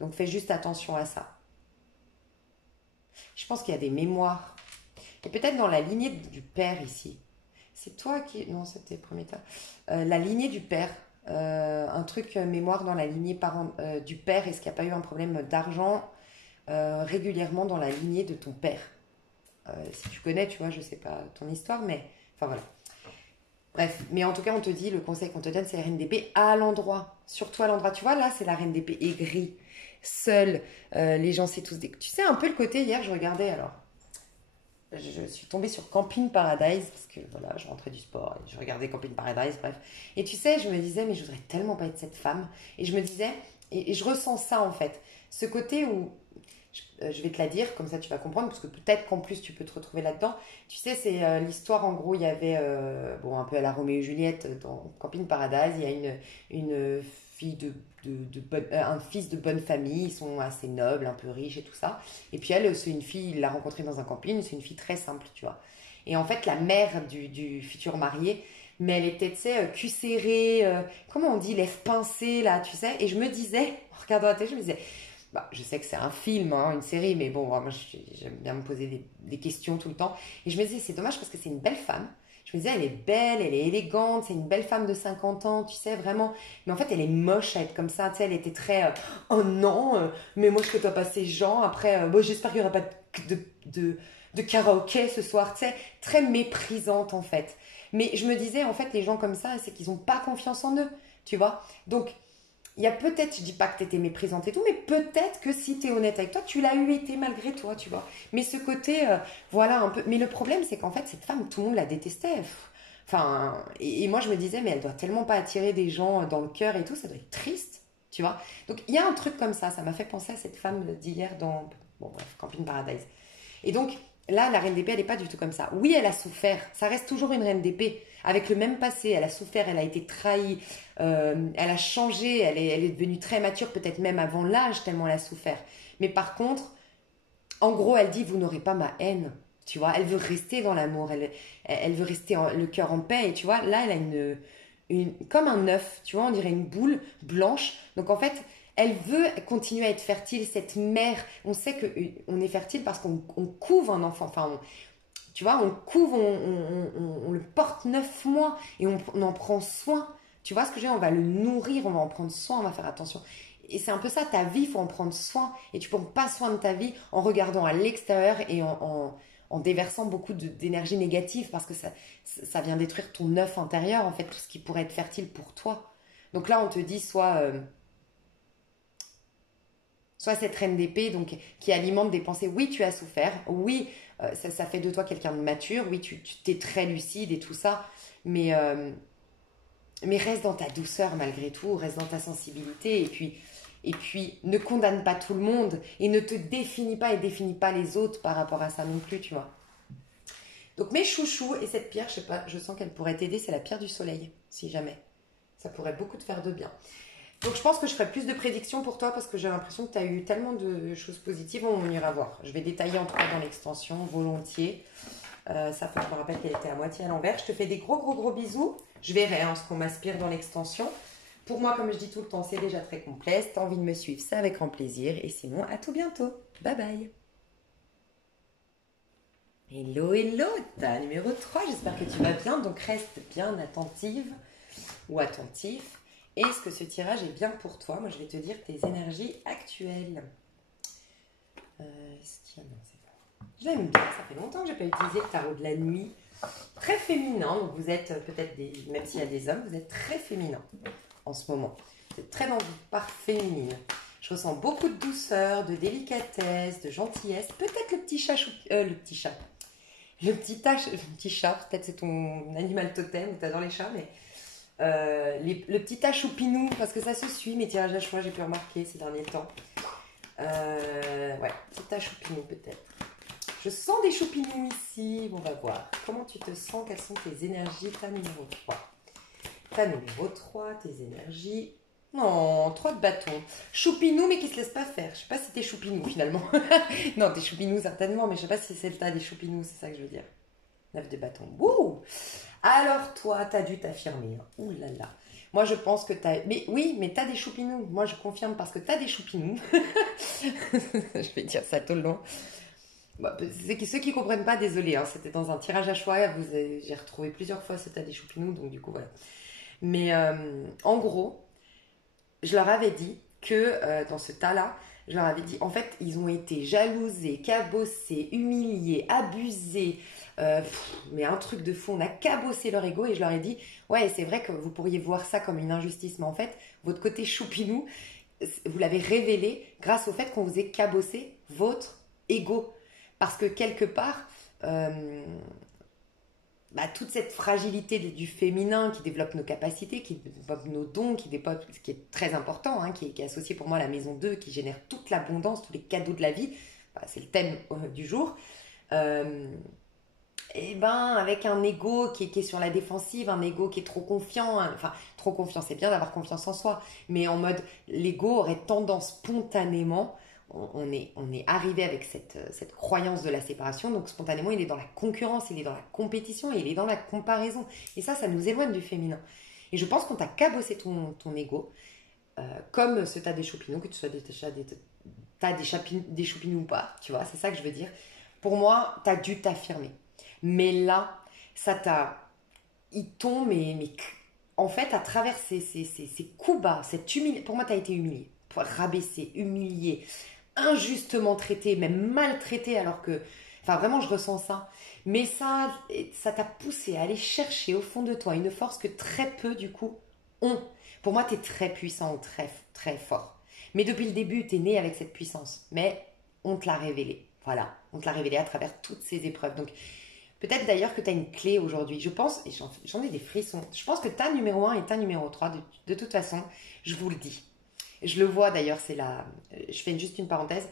Donc fais juste attention à ça. Je pense qu'il y a des mémoires. Et peut-être dans la lignée du père ici. C'est toi qui... Non, c'était le premier tas. La lignée du père. Un truc mémoire dans la lignée du père. Est-ce qu'il n'y a pas eu un problème d'argent régulièrement dans la lignée de ton père? Si tu connais, tu vois, je sais pas ton histoire, mais... Enfin voilà. Bref, mais en tout cas, on te dit, le conseil qu'on te donne, c'est la reine d'épée à l'endroit. Surtout à l'endroit. Tu vois, là, c'est la reine d'épée aigrie, seule. Les gens, c'est tous des... Tu sais, un peu le côté, hier, je regardais, alors... Je suis tombée sur Camping Paradise, parce que voilà, je rentrais du sport, et je regardais Camping Paradise, bref. Et tu sais, je me disais, mais je voudrais tellement pas être cette femme. Et je me disais, et je ressens ça, en fait. Ce côté où je vais te la dire, comme ça tu vas comprendre, parce que peut-être qu'en plus tu peux te retrouver là-dedans. Tu sais, c'est l'histoire, en gros, il y avait, bon, un peu à la Roméo et Juliette, dans Camping Paradise, il y a une fille un fils de bonne famille, ils sont assez nobles, un peu riches et tout ça. Et puis elle, c'est une fille, il l'a rencontrée dans un camping, c'est une fille très simple, tu vois. Et en fait, la mère du futur marié, mais elle était, tu sais, cul serré, comment on dit, lèvres pincées, là, tu sais. Et je me disais, en regardant la télé, je me disais, bah, je sais que c'est un film, hein, une série, mais bon, moi j'aime bien me poser des questions tout le temps. Et je me disais, c'est dommage parce que c'est une belle femme. Je me disais, elle est belle, elle est élégante, c'est une belle femme de 50 ans, tu sais, vraiment. Mais en fait, elle est moche à être comme ça, tu sais, elle était très, oh non, mais moi je côtoie pas ces gens. Après, bon, j'espère qu'il n'y aura pas de karaoké ce soir, tu sais, très méprisante en fait. Mais je me disais, en fait, les gens comme ça, c'est qu'ils n'ont pas confiance en eux, tu vois. Donc, il y a peut-être, je dis pas que tu étais méprisante et tout, mais peut-être que si tu es honnête avec toi, tu l'as eu été malgré toi, tu vois. Mais ce côté, voilà, un peu. Mais le problème, c'est qu'en fait, cette femme, tout le monde la détestait. Enfin, et moi, je me disais, mais elle doit tellement pas attirer des gens dans le cœur et tout, ça doit être triste, tu vois. Donc, il y a un truc comme ça m'a fait penser à cette femme d'hier dans, bon, bref, Camping Paradise. Et donc, là, la reine d'épée, elle n'est pas du tout comme ça. Oui, elle a souffert. Ça reste toujours une reine d'épée. Avec le même passé, elle a souffert, elle a été trahie, elle a changé, elle est devenue très mature, peut-être même avant l'âge, tellement elle a souffert. Mais par contre, en gros, elle dit, vous n'aurez pas ma haine. Tu vois, elle veut rester dans l'amour, elle veut rester le cœur en paix. Et tu vois, là, elle a comme un œuf, tu vois, on dirait une boule blanche. Donc en fait, elle veut continuer à être fertile, cette mère. On sait qu'on est fertile parce qu'on couve un enfant. Enfin, tu vois, on couve, on le porte 9 mois et on en prend soin. Tu vois ce que je veux dire? On va le nourrir, on va en prendre soin, on va faire attention. Et c'est un peu ça, ta vie, il faut en prendre soin. Et tu ne prends pas soin de ta vie en regardant à l'extérieur et en déversant beaucoup d'énergie négative parce que ça vient détruire ton œuf intérieur, en fait, tout ce qui pourrait être fertile pour toi. Donc là, on te dit soit cette reine d'épée donc qui alimente des pensées. Oui, tu as souffert. Oui, ça fait de toi quelqu'un de mature. Oui, tu t'es très lucide et tout ça. Mais reste dans ta douceur malgré tout. Reste dans ta sensibilité. Et puis, ne condamne pas tout le monde. Et ne te définis pas et définis pas les autres par rapport à ça non plus, tu vois. Donc mes chouchous, et cette pierre, je sais pas, je sens qu'elle pourrait t'aider. C'est la pierre du soleil, si jamais. Ça pourrait beaucoup te faire de bien. Donc je pense que je ferai plus de prédictions pour toi parce que j'ai l'impression que tu as eu tellement de choses positives. On ira voir. Je vais détailler en tout cas dans l'extension volontiers. Ça, faut que je me rappelle qu'elle était à moitié à l'envers. Je te fais des gros gros gros bisous. Je verrai ce qu'on m'aspire dans l'extension. Pour moi, comme je dis tout le temps, c'est déjà très complet. Si tu as envie de me suivre, c'est avec grand plaisir. Et sinon, à tout bientôt. Bye bye. Hello, hello, ta numéro 3. J'espère que tu vas bien. Donc reste bien attentive ou attentif. Est-ce que ce tirage est bien pour toi? Moi, je vais te dire tes énergies actuelles. Est-ce qu'il y en a? C'est bon. Je l'aime bien. Ça fait longtemps que je n'ai pas utilisé le tarot de la nuit. Très féminin. Donc, vous êtes peut-être même s'il y a des hommes, vous êtes très féminin en ce moment. Vous êtes très dans votre part féminine. Je ressens beaucoup de douceur, de délicatesse, de gentillesse. Peut-être le petit chat. Le petit chat. Le petit chat. Peut-être c'est ton animal totem. Tu adores les chats, mais. Le petit tas choupinou, parce que ça se suit, mes tirages à choix, j'ai pu remarquer ces derniers temps. Ouais, petit tas choupinou peut-être. Je sens des choupinous ici, on va voir. Comment tu te sens? Quelles sont tes énergies? Ta numéro 3. Ta numéro 3, tes énergies. Non, 3 de bâtons. Choupinou, mais qui se laisse pas faire. Je sais pas si t'es choupinou finalement. Non, t'es choupinou certainement, mais je sais pas si c'est le tas des choupinous, c'est ça que je veux dire. 9 de bâtons. Wouh! Alors toi, t'as dû t'affirmer. Hein. Ouh là là. Moi, je pense que t'as... Mais oui, mais t'as des choupinous. Moi, je confirme parce que t'as des choupinous. Je vais dire ça tout le long. Bah, c'est que ceux qui comprennent pas, désolé, hein, c'était dans un tirage à choix. J'ai retrouvé plusieurs fois ce tas des choupinous, donc du coup voilà. Mais en gros, je leur avais dit que dans ce tas-là, je leur avais dit, en fait, ils ont été jalousés, cabossés, humiliés, abusés, mais un truc de fou. On a cabossé leur ego et je leur ai dit, ouais, c'est vrai que vous pourriez voir ça comme une injustice, mais en fait, votre côté choupinou, vous l'avez révélé grâce au fait qu'on vous ait cabossé votre ego. Parce que quelque part, euh, bah, toute cette fragilité du féminin qui développe nos capacités, qui développe nos dons, qui développe ce qui est très important, hein, qui est associé pour moi à la maison 2, qui génère toute l'abondance, tous les cadeaux de la vie, bah, c'est le thème du jour. Euh, et ben avec un ego qui est sur la défensive, un ego qui est trop confiant, hein, enfin trop confiant, c'est bien d'avoir confiance en soi, mais en mode l'ego aurait tendance spontanément, on est arrivé avec cette croyance de la séparation, donc spontanément il est dans la concurrence, il est dans la compétition, et il est dans la comparaison. Et ça nous éloigne du féminin. Et je pense qu'on t'a cabossé ton ego, comme ce tas des choupinous, que tu sois t'as des choupinous ou pas, tu vois, c'est ça que je veux dire. Pour moi, t'as dû t'affirmer. Mais là, ça t'a. Il tombe, mais en fait, à travers ces coups bas, cette humiliation. Pour moi, t'as été humilié, rabaissé, humilié, injustement traité, même maltraité, alors que. Enfin, vraiment, je ressens ça. Mais ça t'a poussé à aller chercher au fond de toi une force que très peu, du coup, ont. Pour moi, t'es très puissant ou très, très fort. Mais depuis le début, t'es né avec cette puissance. Mais on te l'a révélé. Voilà, on te l'a révélé à travers toutes ces épreuves. Donc, peut-être d'ailleurs que tu as une clé aujourd'hui. Je pense, et j'en ai des frissons, je pense que ta numéro un et ta numéro 3, de toute façon, je vous le dis. Je le vois d'ailleurs, c'est là. Je fais juste une parenthèse.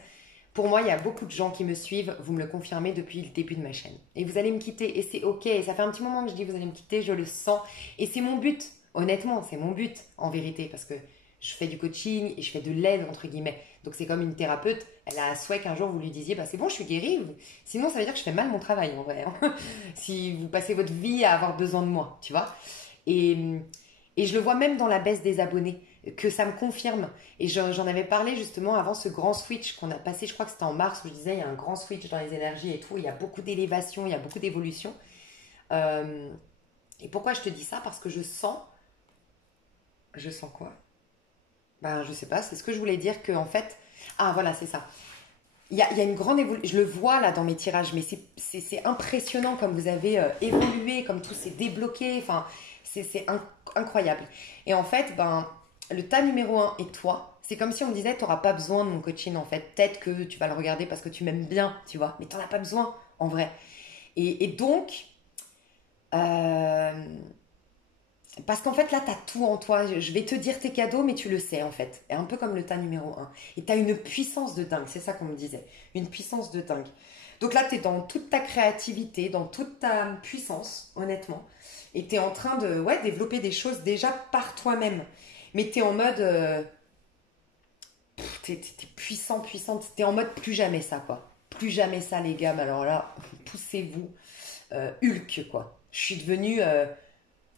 Pour moi, il y a beaucoup de gens qui me suivent, vous me le confirmez depuis le début de ma chaîne. Et vous allez me quitter, et c'est ok. Et ça fait un petit moment que je dis vous allez me quitter, je le sens. Et c'est mon but, honnêtement, c'est mon but en vérité, parce que je fais du coaching et je fais de l'aide, entre guillemets. Donc c'est comme une thérapeute, elle a souhait qu'un jour vous lui disiez, bah c'est bon, je suis guérie. Sinon, ça veut dire que je fais mal mon travail, en vrai, hein. Si vous passez votre vie à avoir besoin de moi, tu vois. Et, et je le vois même dans la baisse des abonnés, que ça me confirme. Et j'en avais parlé justement avant ce grand switch qu'on a passé, je crois que c'était en mars, où je disais, il y a un grand switch dans les énergies et tout, il y a beaucoup d'élévation, il y a beaucoup d'évolution. Euh, et pourquoi je te dis ça? Parce que je sens quoi? Ben, je sais pas, c'est ce que je voulais dire que en fait. Ah, voilà, c'est ça. Il y a une grande évolution. Je le vois là dans mes tirages, mais c'est impressionnant comme vous avez évolué, comme tout s'est débloqué. Enfin, incroyable. Et en fait, ben, le tas numéro un et toi, c'est comme si on me disait, tu n'auras pas besoin de mon coaching en fait. Peut-être que tu vas le regarder parce que tu m'aimes bien, tu vois, mais tu n'en as pas besoin en vrai. Et donc, euh, parce qu'en fait, là, tu as tout en toi. Je vais te dire tes cadeaux, mais tu le sais, en fait. Et un peu comme le tas numéro un. Et tu as une puissance de dingue. C'est ça qu'on me disait. Une puissance de dingue. Donc là, tu es dans toute ta créativité, dans toute ta puissance, honnêtement. Et tu es en train de ouais, développer des choses déjà par toi-même. Mais tu es en mode. T'es puissant, puissante. Tu es en mode plus jamais ça, quoi. Plus jamais ça, les gars. Mais alors là, poussez-vous. Hulk, quoi. Je suis devenue.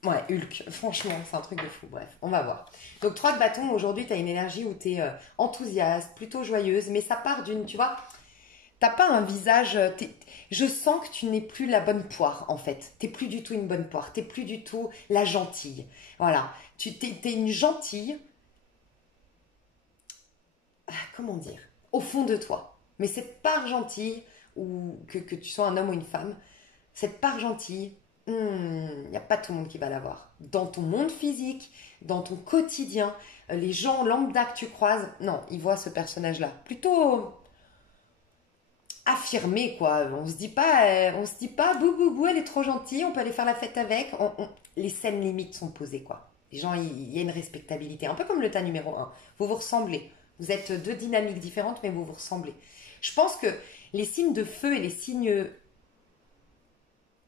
Ouais, Hulk, franchement, c'est un truc de fou. Bref, on va voir. Donc, 3 de bâton, aujourd'hui, tu as une énergie où tu es enthousiaste, plutôt joyeuse, mais ça part d'une, tu vois, t'as pas un visage. Je sens que tu n'es plus la bonne poire, en fait. T'es plus du tout une bonne poire, t'es plus du tout la gentille. Voilà, t'es une gentille, comment dire, au fond de toi. Mais cette part gentille, ou que tu sois un homme ou une femme, cette part gentille, il n'y a pas tout le monde qui va l'avoir. Dans ton monde physique, dans ton quotidien, les gens lambda que tu croises, non, ils voient ce personnage-là. Plutôt affirmé, quoi. On se dit pas, bou bou bou, elle est trop gentille, on peut aller faire la fête avec. Les scènes limites sont posées, quoi. Les gens, il y a une respectabilité. Un peu comme le tas numéro un. Vous vous ressemblez. Vous êtes deux dynamiques différentes, mais vous vous ressemblez. Je pense que les signes de feu et les signes.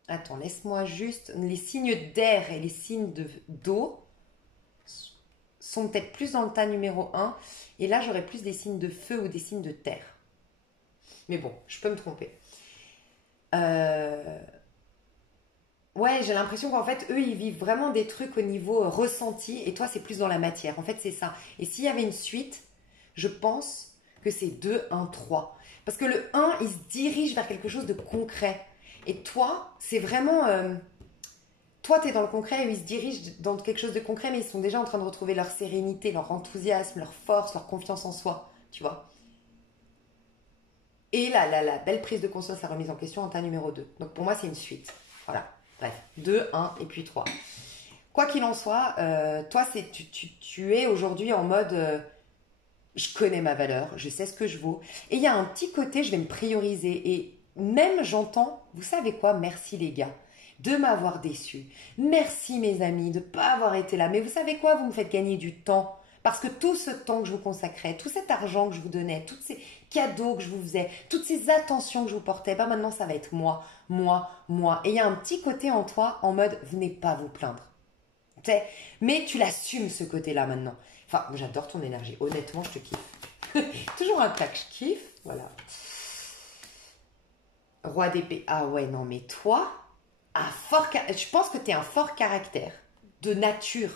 Attends, laisse-moi juste. Les signes d'air et les signes d'eau sont peut-être plus dans le tas numéro un. Et là, j'aurais plus des signes de feu ou des signes de terre. Mais bon, je peux me tromper. Euh, Ouais, j'ai l'impression qu'en fait, eux, ils vivent vraiment des trucs au niveau ressenti. Et toi, c'est plus dans la matière. En fait, c'est ça. Et s'il y avait une suite, je pense que c'est 2, 1, 3. Parce que le 1, il se dirige vers quelque chose de concret. Et toi, c'est vraiment... toi, tu es dans le concret, eux, ils se dirigent dans quelque chose de concret, mais ils sont déjà en train de retrouver leur sérénité, leur enthousiasme, leur force, leur confiance en soi, tu vois. Et la belle prise de conscience, la remise en question en ta numéro 2. Donc pour moi, c'est une suite. Voilà. Bref, 2, 1 et puis 3. Quoi qu'il en soit, toi, tu es aujourd'hui en mode je connais ma valeur, je sais ce que je vaux. Et il y a un petit côté, je vais me prioriser. Et même j'entends, vous savez quoi, merci les gars de m'avoir déçu. Merci mes amis de ne pas avoir été là. Mais vous savez quoi, vous me faites gagner du temps. Parce que tout ce temps que je vous consacrais, tout cet argent que je vous donnais, tous ces cadeaux que je vous faisais, toutes ces attentions que je vous portais, ben maintenant ça va être moi, moi, moi. Et il y a un petit côté en toi en mode venez pas vous plaindre. T'sais, mais tu l'assumes ce côté-là maintenant. Enfin, j'adore ton énergie. Honnêtement, je te kiffe. Toujours un tac, je kiffe. Voilà. Roi d'épée. Ah ouais, non, mais toi, je pense que tu es un fort caractère de nature.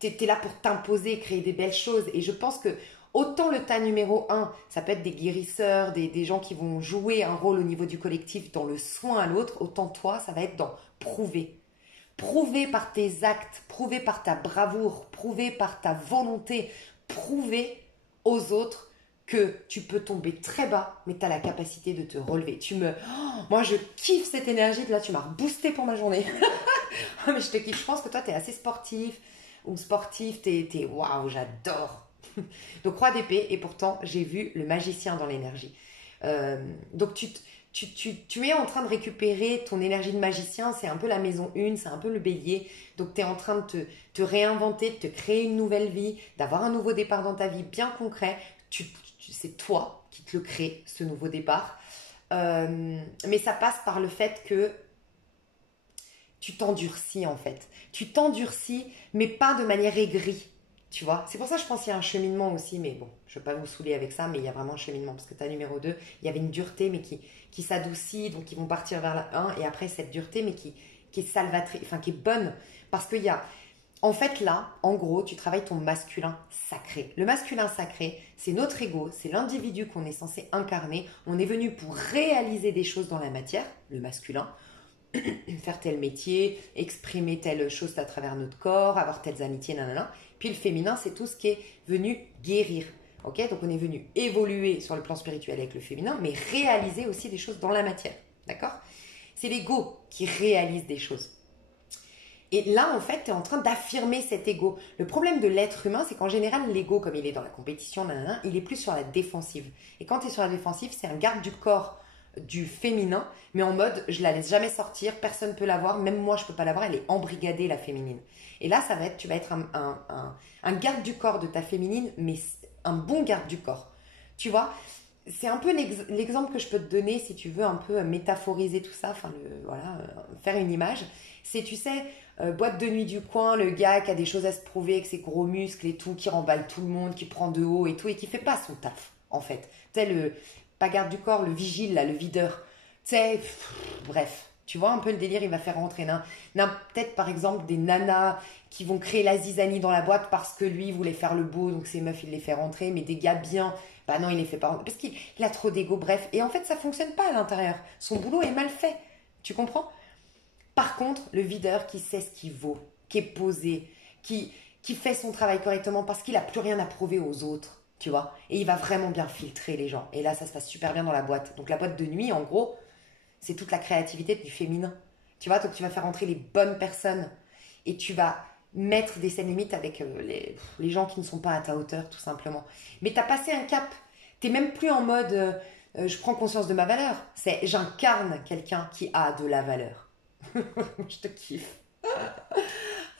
Tu es là pour t'imposer, créer des belles choses. Et je pense que autant le tas numéro 1, ça peut être des guérisseurs, des gens qui vont jouer un rôle au niveau du collectif dans le soin à l'autre, autant toi, ça va être dans prouver. Prouver par tes actes, prouver par ta bravoure, prouver par ta volonté, prouver aux autres que tu peux tomber très bas, mais tu as la capacité de te relever. Moi, je kiffe cette énergie. Là, tu m'as reboosté pour ma journée. Mais je te kiffe. Je pense que toi, tu es assez sportif ou sportif. Waouh, j'adore. Donc, roi d'épée. Et pourtant, j'ai vu le magicien dans l'énergie. Donc, tu es en train de récupérer ton énergie de magicien. C'est un peu la maison 1, c'est un peu le bélier. Donc, tu es en train de te réinventer, de te créer une nouvelle vie, d'avoir un nouveau départ dans ta vie bien concret. C'est toi qui te le crée, ce nouveau départ. Mais ça passe par le fait que tu t'endurcis en fait. Tu t'endurcis, mais pas de manière aigrie. Tu vois, c'est pour ça que je pense qu'il y a un cheminement aussi, mais bon, je ne vais pas vous saouler avec ça, mais il y a vraiment un cheminement, parce que ta numéro 2, il y avait une dureté, mais qui s'adoucit, donc ils vont partir vers la 1, et après cette dureté, mais qui est salvatrice, enfin qui est bonne, parce qu'il y a, en fait là, en gros, tu travailles ton masculin sacré. Le masculin sacré, c'est notre ego, c'est l'individu qu'on est censé incarner, on est venu pour réaliser des choses dans la matière, le masculin, faire tel métier, exprimer telle chose à travers notre corps, avoir telles amitiés, nanana. Puis le féminin, c'est tout ce qui est venu guérir. Ok, donc on est venu évoluer sur le plan spirituel avec le féminin, mais réaliser aussi des choses dans la matière. D'accord? C'est l'ego qui réalise des choses. Et là, en fait, tu es en train d'affirmer cet ego. Le problème de l'être humain, c'est qu'en général, l'ego, comme il est dans la compétition, nanana, il est plus sur la défensive. Et quand tu es sur la défensive, c'est un garde du corps du féminin, mais en mode je la laisse jamais sortir, personne ne peut la voir, même moi je peux pas la voir, elle est embrigadée la féminine. Et là ça va être, tu vas être un garde du corps de ta féminine, mais un bon garde du corps. Tu vois, c'est un peu l'exemple que je peux te donner si tu veux un peu métaphoriser tout ça, enfin voilà, faire une image. C'est, tu sais, boîte de nuit du coin, le gars qui a des choses à se prouver avec ses gros muscles et tout, qui remballe tout le monde, qui prend de haut et tout, et qui fait pas son taf en fait. Tu sais, pas garde du corps, le vigile, là, le videur. Tu sais, bref, tu vois un peu le délire, il va faire rentrer peut-être par exemple des nanas qui vont créer la zizanie dans la boîte parce que lui voulait faire le beau, donc ces meufs il les fait rentrer, mais des gars bien, bah non il les fait pas rentrer parce qu'il a trop d'ego, bref. Et en fait ça fonctionne pas à l'intérieur, son boulot est mal fait, tu comprends? Par contre, le videur qui sait ce qu'il vaut, qui est posé, qui fait son travail correctement parce qu'il a plus rien à prouver aux autres. Tu vois, et il va vraiment bien filtrer les gens. Et là, ça se passe super bien dans la boîte. Donc la boîte de nuit, en gros, c'est toute la créativité du féminin. Tu vois, donc tu vas faire entrer les bonnes personnes et tu vas mettre des scènes limites avec les gens qui ne sont pas à ta hauteur, tout simplement. Mais tu as passé un cap. Tu n'es même plus en mode je prends conscience de ma valeur. C'est j'incarne quelqu'un qui a de la valeur. Je te kiffe.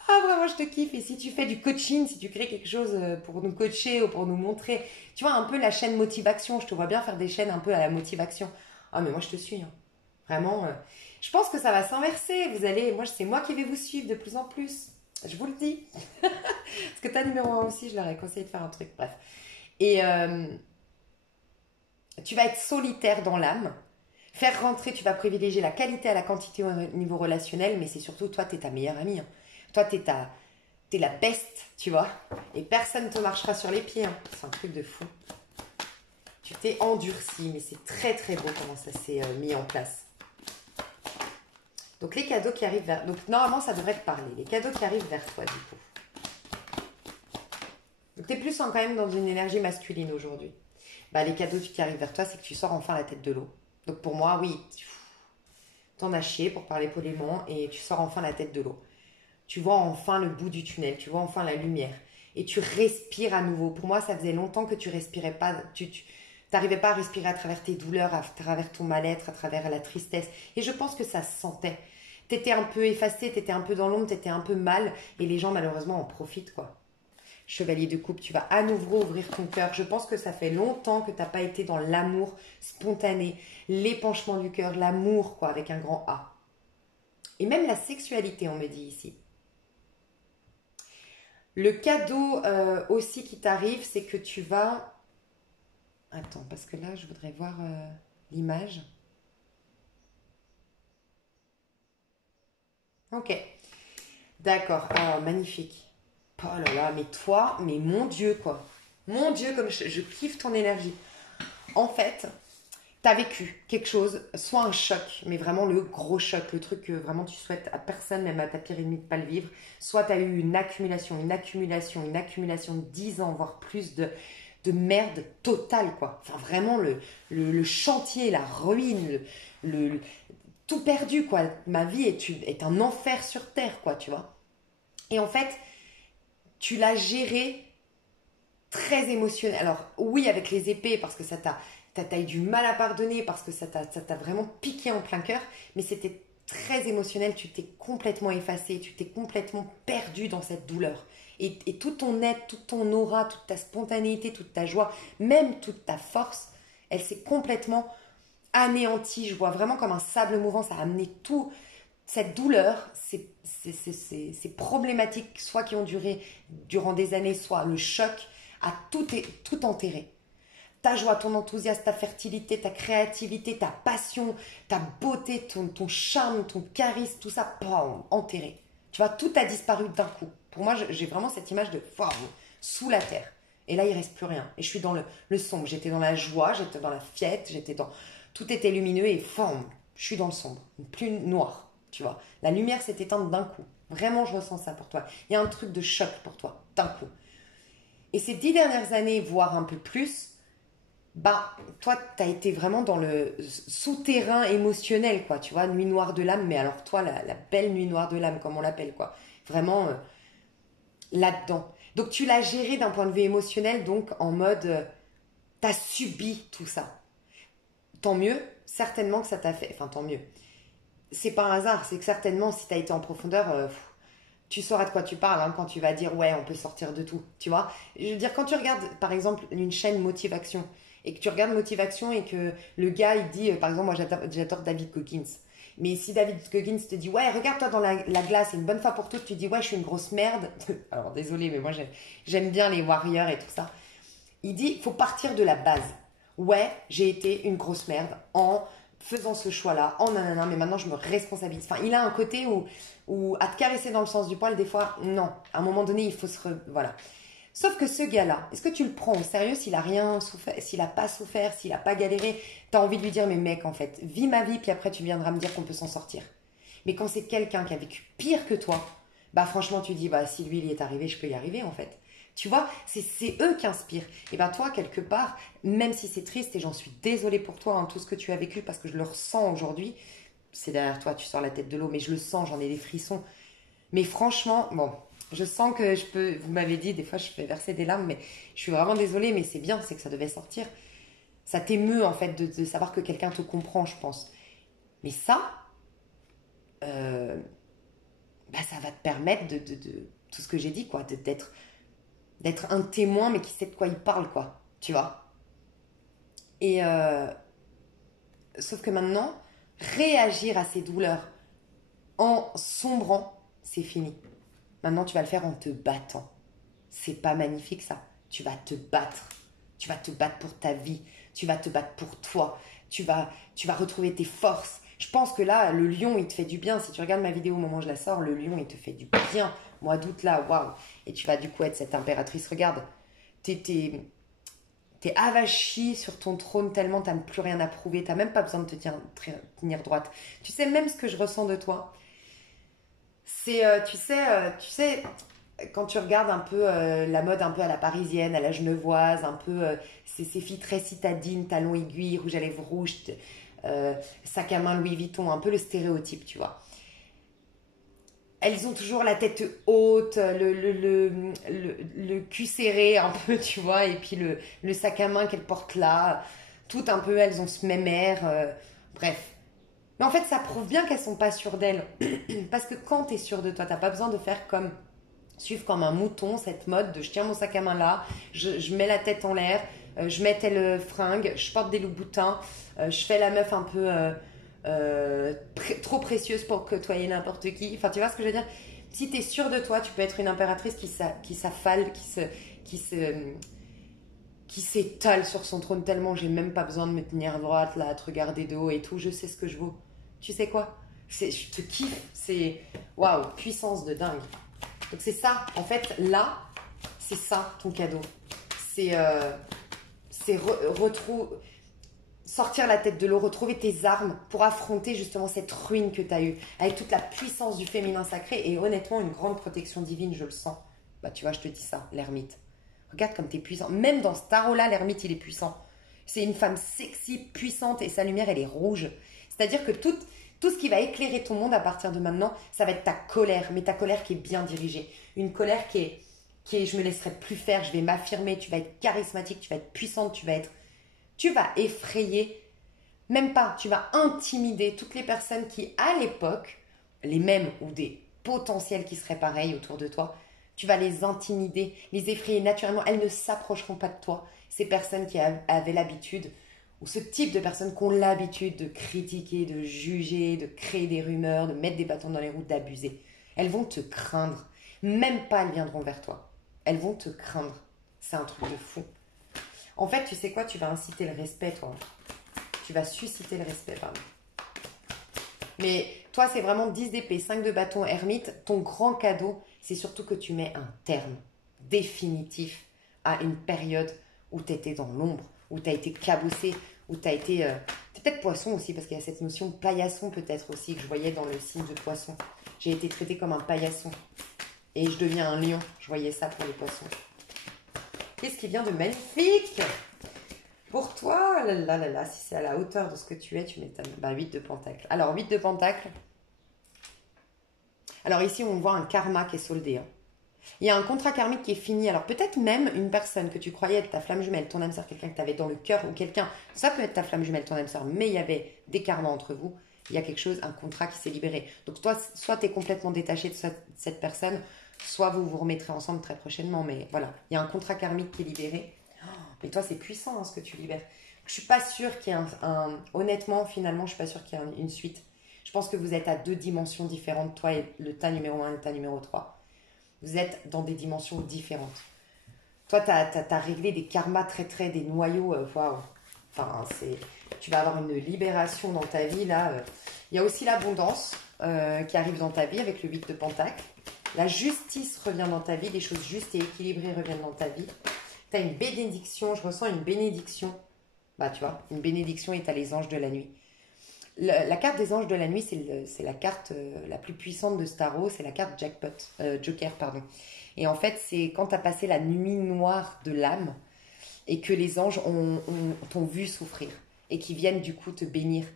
Ah, vraiment, je te kiffe. Et si tu fais du coaching, si tu crées quelque chose pour nous coacher ou pour nous montrer, tu vois, un peu la chaîne motivation, je te vois bien faire des chaînes un peu à la motivation. Ah, mais moi, je te suis. Hein. Vraiment, je pense que ça va s'inverser. C'est moi qui vais vous suivre de plus en plus. Je vous le dis. Parce que ta numéro 1 aussi, je leur ai conseillé de faire un truc. Bref. Et tu vas être solitaire dans l'âme. Faire rentrer, tu vas privilégier la qualité à la quantité au niveau relationnel, mais c'est surtout, toi, tu es ta meilleure amie. Hein. Toi, t'es la best, tu vois. Et personne ne te marchera sur les pieds. Hein. C'est un truc de fou. Tu t'es endurci, mais c'est très très beau comment ça s'est mis en place. Donc les cadeaux qui arrivent vers... Donc normalement ça devrait te parler. Les cadeaux qui arrivent vers toi du coup. Donc tu es plus quand même dans une énergie masculine aujourd'hui. Bah, les cadeaux qui arrivent vers toi, c'est que tu sors enfin la tête de l'eau. Donc pour moi, oui, t'en as chié pour parler poliment et tu sors enfin la tête de l'eau. Tu vois enfin le bout du tunnel, tu vois enfin la lumière. Et tu respires à nouveau. Pour moi, ça faisait longtemps que tu respirais pas, tu n'arrivais pas à respirer à travers tes douleurs, à travers ton mal-être, à travers la tristesse. Et je pense que ça se sentait. T'étais un peu effacé, t'étais un peu dans l'ombre, t'étais un peu mal. Et les gens, malheureusement, en profitent, quoi. Chevalier de coupe, tu vas à nouveau ouvrir ton cœur. Je pense que ça fait longtemps que tu n'as pas été dans l'amour spontané, l'épanchement du cœur, l'amour, quoi, avec un grand A. Et même la sexualité, on me dit ici. Le cadeau aussi qui t'arrive, c'est que tu vas... Attends, parce que là, je voudrais voir l'image. Ok, d'accord. Oh, magnifique. Oh là là, mais toi, mais mon Dieu, quoi. Mon Dieu, comme je kiffe ton énergie. En fait, tu as vécu quelque chose, soit un choc, mais vraiment le gros choc, le truc que vraiment tu souhaites à personne, même à ta pire ennemie, de ne pas le vivre. Soit tu as eu une accumulation, de 10 ans, voire plus de merde totale, quoi. Enfin, vraiment le chantier, la ruine, tout perdu, quoi. Ma vie est un enfer sur terre, quoi, tu vois. Et en fait, tu l'as géré très émotionnel. Alors oui, avec les épées, parce que t'as eu du mal à pardonner, parce que ça t'a vraiment piqué en plein cœur, mais c'était très émotionnel, tu t'es complètement effacé, tu t'es complètement perdu dans cette douleur. Et tout ton être, toute ton aura, toute ta spontanéité, toute ta joie, même toute ta force, elle s'est complètement anéantie. Je vois vraiment comme un sable mouvant, ça a amené tout, cette douleur, ces problématiques, soit qui ont duré durant des années, soit le choc, a tout enterré. Ta joie, ton enthousiasme, ta fertilité, ta créativité, ta passion, ta beauté, ton charme, ton charisme, tout ça, bam, enterré. Tu vois, tout a disparu d'un coup. Pour moi, j'ai vraiment cette image de bam, sous la terre. Et là, il ne reste plus rien. Et je suis dans le sombre. J'étais dans la joie, j'étais dans la fête, j'étais dans... Tout était lumineux et bam, je suis dans le sombre. Plus noir, tu vois. La lumière s'est éteinte d'un coup. Vraiment, je ressens ça pour toi. Il y a un truc de choc pour toi, d'un coup. Et ces 10 dernières années, voire un peu plus, bah, toi, t'as été vraiment dans le souterrain émotionnel, quoi, tu vois, nuit noire de l'âme, mais alors toi, la belle nuit noire de l'âme, comme on l'appelle, quoi. Vraiment là-dedans. Donc tu l'as géré d'un point de vue émotionnel, donc en mode, t'as subi tout ça. Tant mieux, certainement que ça t'a fait, enfin tant mieux. C'est pas un hasard, c'est que certainement, si t'as été en profondeur, tu sauras de quoi tu parles hein, quand tu vas dire ouais, on peut sortir de tout, tu vois. Je veux dire, quand tu regardes par exemple une chaîne Motivation et que tu regardes Motivation et que le gars il dit, par exemple, moi j'adore David Goggins. Mais si David Goggins te dit ouais, regarde-toi dans la glace et une bonne fois pour toutes, tu dis ouais, je suis une grosse merde. Alors désolé, mais moi j'aime bien les warriors et tout ça. Il dit faut partir de la base. Ouais, j'ai été une grosse merde en faisant ce choix-là, en nanana, mais maintenant je me responsabilise. Enfin, il a un côté où à te caresser dans le sens du poil, des fois, non. À un moment donné, il faut voilà. Sauf que ce gars-là, est-ce que tu le prends au sérieux s'il a rien souffert, s'il a pas souffert, s'il a pas galéré? T'as envie de lui dire, mais mec, en fait, vis ma vie, puis après tu viendras me dire qu'on peut s'en sortir. Mais quand c'est quelqu'un qui a vécu pire que toi, bah franchement, tu dis, bah si lui il y est arrivé, je peux y arriver en fait. Tu vois, c'est eux qui inspirent. Et ben toi, quelque part, même si c'est triste, et j'en suis désolée pour toi, hein, tout ce que tu as vécu, parce que je le ressens aujourd'hui, c'est derrière toi, tu sors la tête de l'eau, mais je le sens, j'en ai des frissons. Mais franchement, bon, je sens que je peux, vous m'avez dit, des fois je fais verser des larmes, mais je suis vraiment désolée, mais c'est bien, c'est que ça devait sortir. Ça t'émeut en fait de savoir que quelqu'un te comprend, je pense. Mais ça, euh, bah, ça va te permettre de tout ce que j'ai dit, quoi, d'être un témoin, mais qui sait de quoi il parle, quoi, tu vois. Et sauf que maintenant, réagir à ces douleurs en sombrant, c'est fini. Maintenant, tu vas le faire en te battant. C'est pas magnifique ça. Tu vas te battre. Tu vas te battre pour ta vie. Tu vas te battre pour toi. Tu vas retrouver tes forces. Je pense que là, le lion, il te fait du bien. Si tu regardes ma vidéo au moment où je la sors, le lion, il te fait du bien. Mois d'août, là, waouh. Et tu vas du coup être cette impératrice. Regarde, t'es T'es avachi sur ton trône tellement t'as plus rien à prouver. T'as même pas besoin de tenir droite. Tu sais, même ce que je ressens de toi, c'est, tu sais, quand tu regardes un peu la mode un peu à la parisienne, à la genevoise, un peu ces filles très citadines, talons aiguilles, rouge à lèvres rouges, sac à main Louis Vuitton, un peu le stéréotype, tu vois. Elles ont toujours la tête haute, le cul serré un peu, tu vois, et puis le sac à main qu'elles portent là, tout un peu, elles ont ce même air, bref. Mais en fait, ça prouve bien qu'elles sont pas sûres d'elles. Parce que quand tu es sûre de toi, t'as pas besoin de faire comme suivre comme un mouton cette mode de je tiens mon sac à main là, je mets la tête en l'air, je mets telle fringue, je porte des loups-boutins, je fais la meuf un peu trop précieuse pour côtoyer n'importe qui. Enfin, tu vois ce que je veux dire? Si tu es sûre de toi, tu peux être une impératrice qui s'affale, qui se, qui s'étale sur son trône tellement j'ai même pas besoin de me tenir droite là, à te regarder de haut et tout, je sais ce que je vaux. Tu sais quoi? Je te kiffe, c'est waouh, puissance de dingue. Donc c'est ça, en fait, là, c'est ça ton cadeau. C'est sortir la tête de l'eau, retrouver tes armes pour affronter justement cette ruine que tu as eue, avec toute la puissance du féminin sacré et honnêtement une grande protection divine, je le sens. Bah tu vois, je te dis ça, l'ermite. Regarde comme tu es puissant. Même dans ce tarot-là, l'ermite, il est puissant. C'est une femme sexy, puissante et sa lumière, elle est rouge. C'est-à-dire que tout ce qui va éclairer ton monde à partir de maintenant, ça va être ta colère, mais ta colère qui est bien dirigée. Une colère qui est je me laisserai plus faire, je vais m'affirmer, tu vas être charismatique, tu vas être puissante, tu vas effrayer, même pas, tu vas intimider toutes les personnes qui, à l'époque, les mêmes ou des potentiels qui seraient pareils autour de toi, tu vas les intimider, les effrayer naturellement, elles ne s'approcheront pas de toi. Ces personnes qui avaient l'habitude ou ce type de personnes qui ont l'habitude de critiquer, de juger, de créer des rumeurs, de mettre des bâtons dans les roues, d'abuser. Elles vont te craindre. Même pas elles viendront vers toi. Elles vont te craindre. C'est un truc de fou. En fait, tu sais quoi? Tu vas inciter le respect, toi. Tu vas susciter le respect, pardon. Mais toi, c'est vraiment 10 d'épée, 5 de bâton, ermite. Ton grand cadeau, c'est surtout que tu mets un terme définitif à une période où tu étais dans l'ombre, où tu as été cabossé, où tu as été... T'es peut-être poisson aussi, parce qu'il y a cette notion de paillasson peut-être aussi que je voyais dans le signe de poisson. J'ai été traitée comme un paillasson. Et je deviens un lion. Je voyais ça pour les poissons. Qu'est-ce qui vient de magnifique pour toi? Là, là, là, si c'est à la hauteur de ce que tu es, tu m'étonnes. Bah, 8 de pentacle. Alors, 8 de pentacle. Alors ici, on voit un karma qui est soldé. Hein. Il y a un contrat karmique qui est fini. Alors peut-être même une personne que tu croyais être ta flamme jumelle, ton âme sœur, quelqu'un que tu avais dans le cœur ou quelqu'un, ça peut être ta flamme jumelle, ton âme sœur, mais il y avait des karmas entre vous. Il y a quelque chose, un contrat qui s'est libéré. Donc toi, soit tu es complètement détaché de cette personne, soit vous vous remettrez ensemble très prochainement. Mais voilà, il y a un contrat karmique qui est libéré. Oh, mais toi, c'est puissant hein, ce que tu libères. Je suis pas sûre qu'il y ait honnêtement, finalement, je suis pas sûre qu'il y ait une suite. Je pense que vous êtes à deux dimensions différentes, toi et le tas numéro 1 et le tas numéro 3. Vous êtes dans des dimensions différentes. Toi, tu as réglé des karmas très, des noyaux. Waouh. Enfin, tu vas avoir une libération dans ta vie. Là, il y a aussi l'abondance qui arrive dans ta vie avec le 8 de pentacle. La justice revient dans ta vie. Des choses justes et équilibrées reviennent dans ta vie. Tu as une bénédiction. Je ressens une bénédiction. Bah, tu vois, une bénédiction et tu as les anges de la nuit. La carte des anges de la nuit, c'est la carte la plus puissante de Starro, c'est la carte Joker, pardon. Et en fait, c'est quand tu as passé la nuit noire de l'âme et que les anges t'ont vu souffrir et qui viennent du coup te bénir,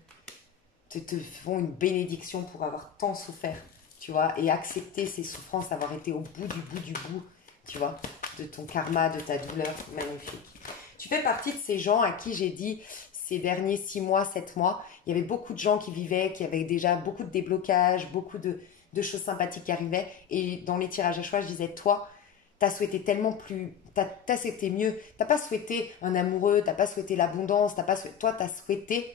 te font une bénédiction pour avoir tant souffert, tu vois, et accepter ces souffrances, avoir été au bout du bout, tu vois, de ton karma, de ta douleur, magnifique. Tu fais partie de ces gens à qui j'ai dit ces derniers 6 mois, 7 mois, il y avait beaucoup de gens qui vivaient, qui avaient déjà beaucoup de déblocages, beaucoup de choses sympathiques qui arrivaient. Et dans les tirages à choix, je disais, toi, t'as souhaité tellement plus, t'as souhaité mieux. T'as pas souhaité un amoureux, t'as pas souhaité l'abondance, toi, t'as souhaité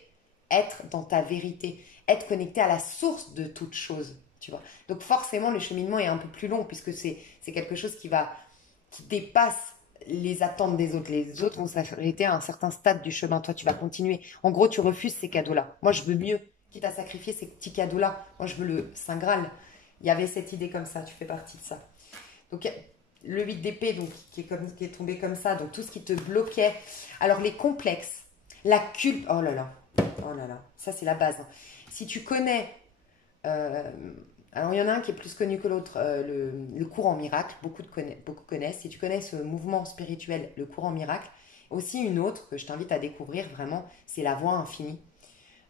être dans ta vérité, être connecté à la source de toute chose, tu vois. Donc forcément, le cheminement est un peu plus long puisque c'est quelque chose qui dépasse les attentes des autres. Les autres vont s'arrêter à un certain stade du chemin. Toi, tu vas continuer. En gros, tu refuses ces cadeaux-là. Moi, je veux mieux. Quitte à sacrifier ces petits cadeaux-là. Moi, je veux le Saint Graal. Il y avait cette idée comme ça. Tu fais partie de ça. Donc, le 8 d'épée, donc qui est tombé comme ça, donc tout ce qui te bloquait. Alors les complexes, la culpe, oh là là, ça c'est la base, hein. Si tu connais, euh, alors il y en a un qui est plus connu que l'autre, le courant miracle, beaucoup connaissent. Si tu connais ce mouvement spirituel, le courant miracle, aussi une autre que je t'invite à découvrir vraiment, c'est la voie infinie.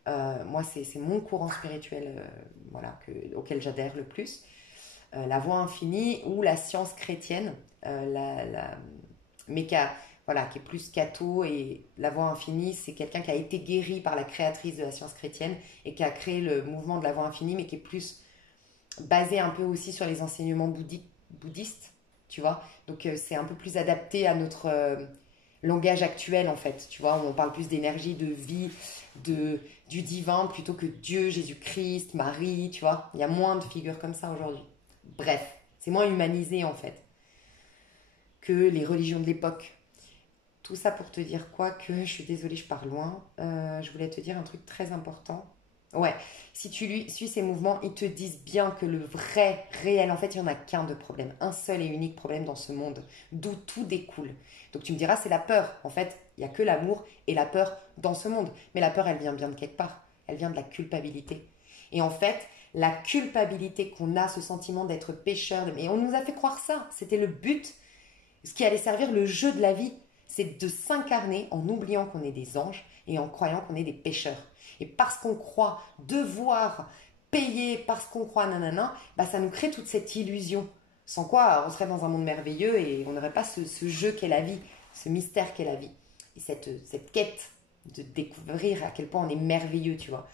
Moi, c'est mon courant spirituel voilà, auquel j'adhère le plus. La voie infinie ou la science chrétienne, mais voilà, qui est plus catho. Et la voie infinie, c'est quelqu'un qui a été guéri par la créatrice de la science chrétienne et qui a créé le mouvement de la voie infinie, mais qui est plus basé un peu aussi sur les enseignements bouddhistes, tu vois. Donc, c'est un peu plus adapté à notre langage actuel, en fait, tu vois, où on parle plus d'énergie, de vie, du divin, plutôt que Dieu, Jésus-Christ, Marie, tu vois. Il y a moins de figures comme ça aujourd'hui. Bref, c'est moins humanisé, en fait, que les religions de l'époque. Tout ça pour te dire quoi que, je suis désolée, je pars loin. Je voulais te dire un truc très important. Ouais, si tu suis ces mouvements, ils te disent bien que le vrai, réel, en fait, il n'y en a qu'un de problème. Un seul et unique problème dans ce monde, d'où tout découle. Donc tu me diras, c'est la peur. En fait, il n'y a que l'amour et la peur dans ce monde. Mais la peur, elle vient bien de quelque part. Elle vient de la culpabilité. Et en fait, la culpabilité qu'on a, ce sentiment d'être pécheur, mais on nous a fait croire ça. C'était le but, ce qui allait servir le jeu de la vie. C'est de s'incarner en oubliant qu'on est des anges et en croyant qu'on est des pécheurs. Et parce qu'on croit devoir payer, parce qu'on croit nanana, bah ça nous crée toute cette illusion. Sans quoi, on serait dans un monde merveilleux et on n'aurait pas ce jeu qu'est la vie, ce mystère qu'est la vie. Et cette quête de découvrir à quel point on est merveilleux, tu vois.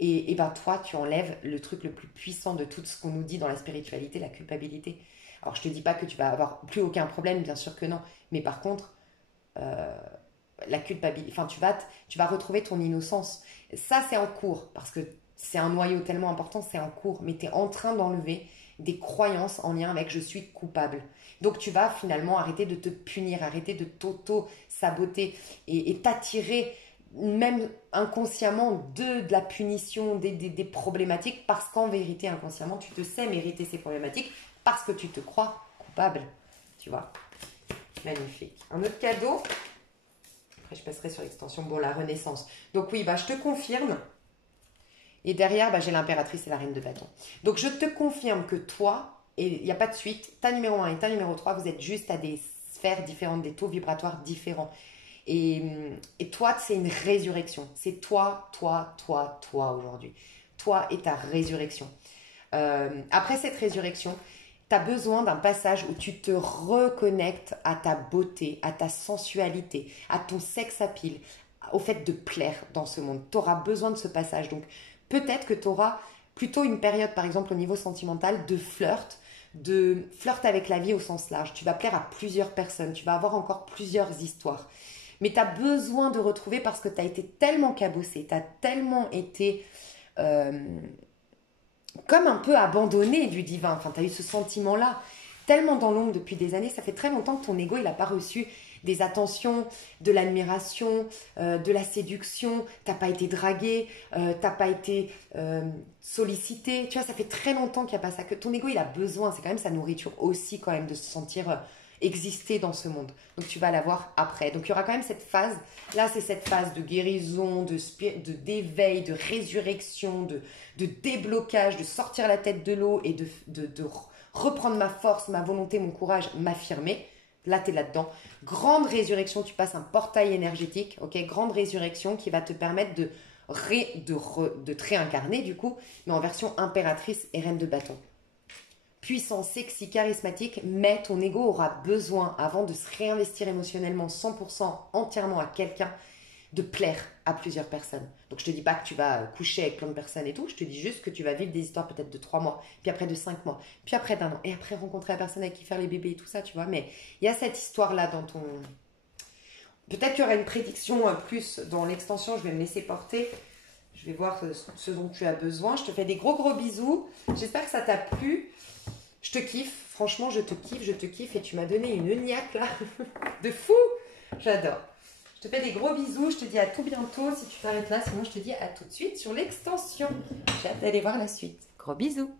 Et ben toi, tu enlèves le truc le plus puissant de tout ce qu'on nous dit dans la spiritualité, la culpabilité. Alors je te dis pas que tu vas avoir plus aucun problème, bien sûr que non. Mais par contre, la culpabilité, enfin tu vas retrouver ton innocence. Ça c'est en cours, parce que c'est un noyau tellement important, c'est en cours, mais tu es en train d'enlever des croyances en lien avec je suis coupable. Donc tu vas finalement arrêter de te punir, arrêter de t'auto-saboter et t'attirer même inconsciemment de la punition, des problématiques, parce qu'en vérité inconsciemment tu te sais mériter ces problématiques parce que tu te crois coupable, tu vois. Magnifique. Un autre cadeau. Après, je passerai sur l'extension. Bon, la renaissance. Donc oui, bah, je te confirme. Et derrière, bah, j'ai l'impératrice et la reine de bâton. Donc je te confirme que toi, et il n'y a pas de suite, ta numéro 1 et ta numéro 3, vous êtes juste à des sphères différentes, des taux vibratoires différents. Et toi, c'est une résurrection. C'est toi aujourd'hui. Toi et ta résurrection. Après cette résurrection, tu as besoin d'un passage où tu te reconnectes à ta beauté, à ta sensualité, à ton sex appeal, au fait de plaire dans ce monde. Tu auras besoin de ce passage. Donc, peut-être que tu auras plutôt une période, par exemple, au niveau sentimental, de flirt avec la vie au sens large. Tu vas plaire à plusieurs personnes, tu vas avoir encore plusieurs histoires. Mais tu as besoin de retrouver parce que tu as été tellement cabossé, tu as tellement été comme un peu abandonné du divin. Enfin, tu as eu ce sentiment-là tellement dans l'ombre depuis des années. Ça fait très longtemps que ton ego, il n'a pas reçu des attentions, de l'admiration, de la séduction. Tu n'as pas été dragué, tu n'as pas été sollicité. Tu vois, ça fait très longtemps qu'il n'y a pas ça. Que ton ego, il a besoin. C'est quand même sa nourriture aussi quand même de se sentir exister dans ce monde. Donc tu vas l'avoir après. Donc il y aura quand même cette phase. Là, c'est cette phase de guérison, d'éveil, de résurrection, de déblocage, de sortir la tête de l'eau et de reprendre ma force, ma volonté, mon courage, m'affirmer. Là, tu es là-dedans. Grande résurrection, tu passes un portail énergétique, ok? Grande résurrection qui va te permettre de te réincarner, du coup, mais en version impératrice et reine de bâton. Puissant, sexy, charismatique, mais ton ego aura besoin, avant de se réinvestir émotionnellement 100% entièrement à quelqu'un, de plaire à plusieurs personnes. Donc je te dis pas que tu vas coucher avec plein de personnes et tout, je te dis juste que tu vas vivre des histoires peut-être de 3 mois, puis après de 5 mois, puis après d'1 an, et après rencontrer la personne avec qui faire les bébés et tout ça, tu vois. Mais il y a cette histoire-là dans ton... Peut-être qu'il y aura une prédiction plus dans l'extension, je vais me laisser porter. Je vais voir ce dont tu as besoin. Je te fais des gros bisous. J'espère que ça t'a plu. Je te kiffe, franchement, je te kiffe et tu m'as donné une niaque là, de fou. J'adore. Je te fais des gros bisous, je te dis à tout bientôt si tu t'arrêtes là, sinon je te dis à tout de suite sur l'extension. J'ai hâte d'aller voir la suite. Gros bisous.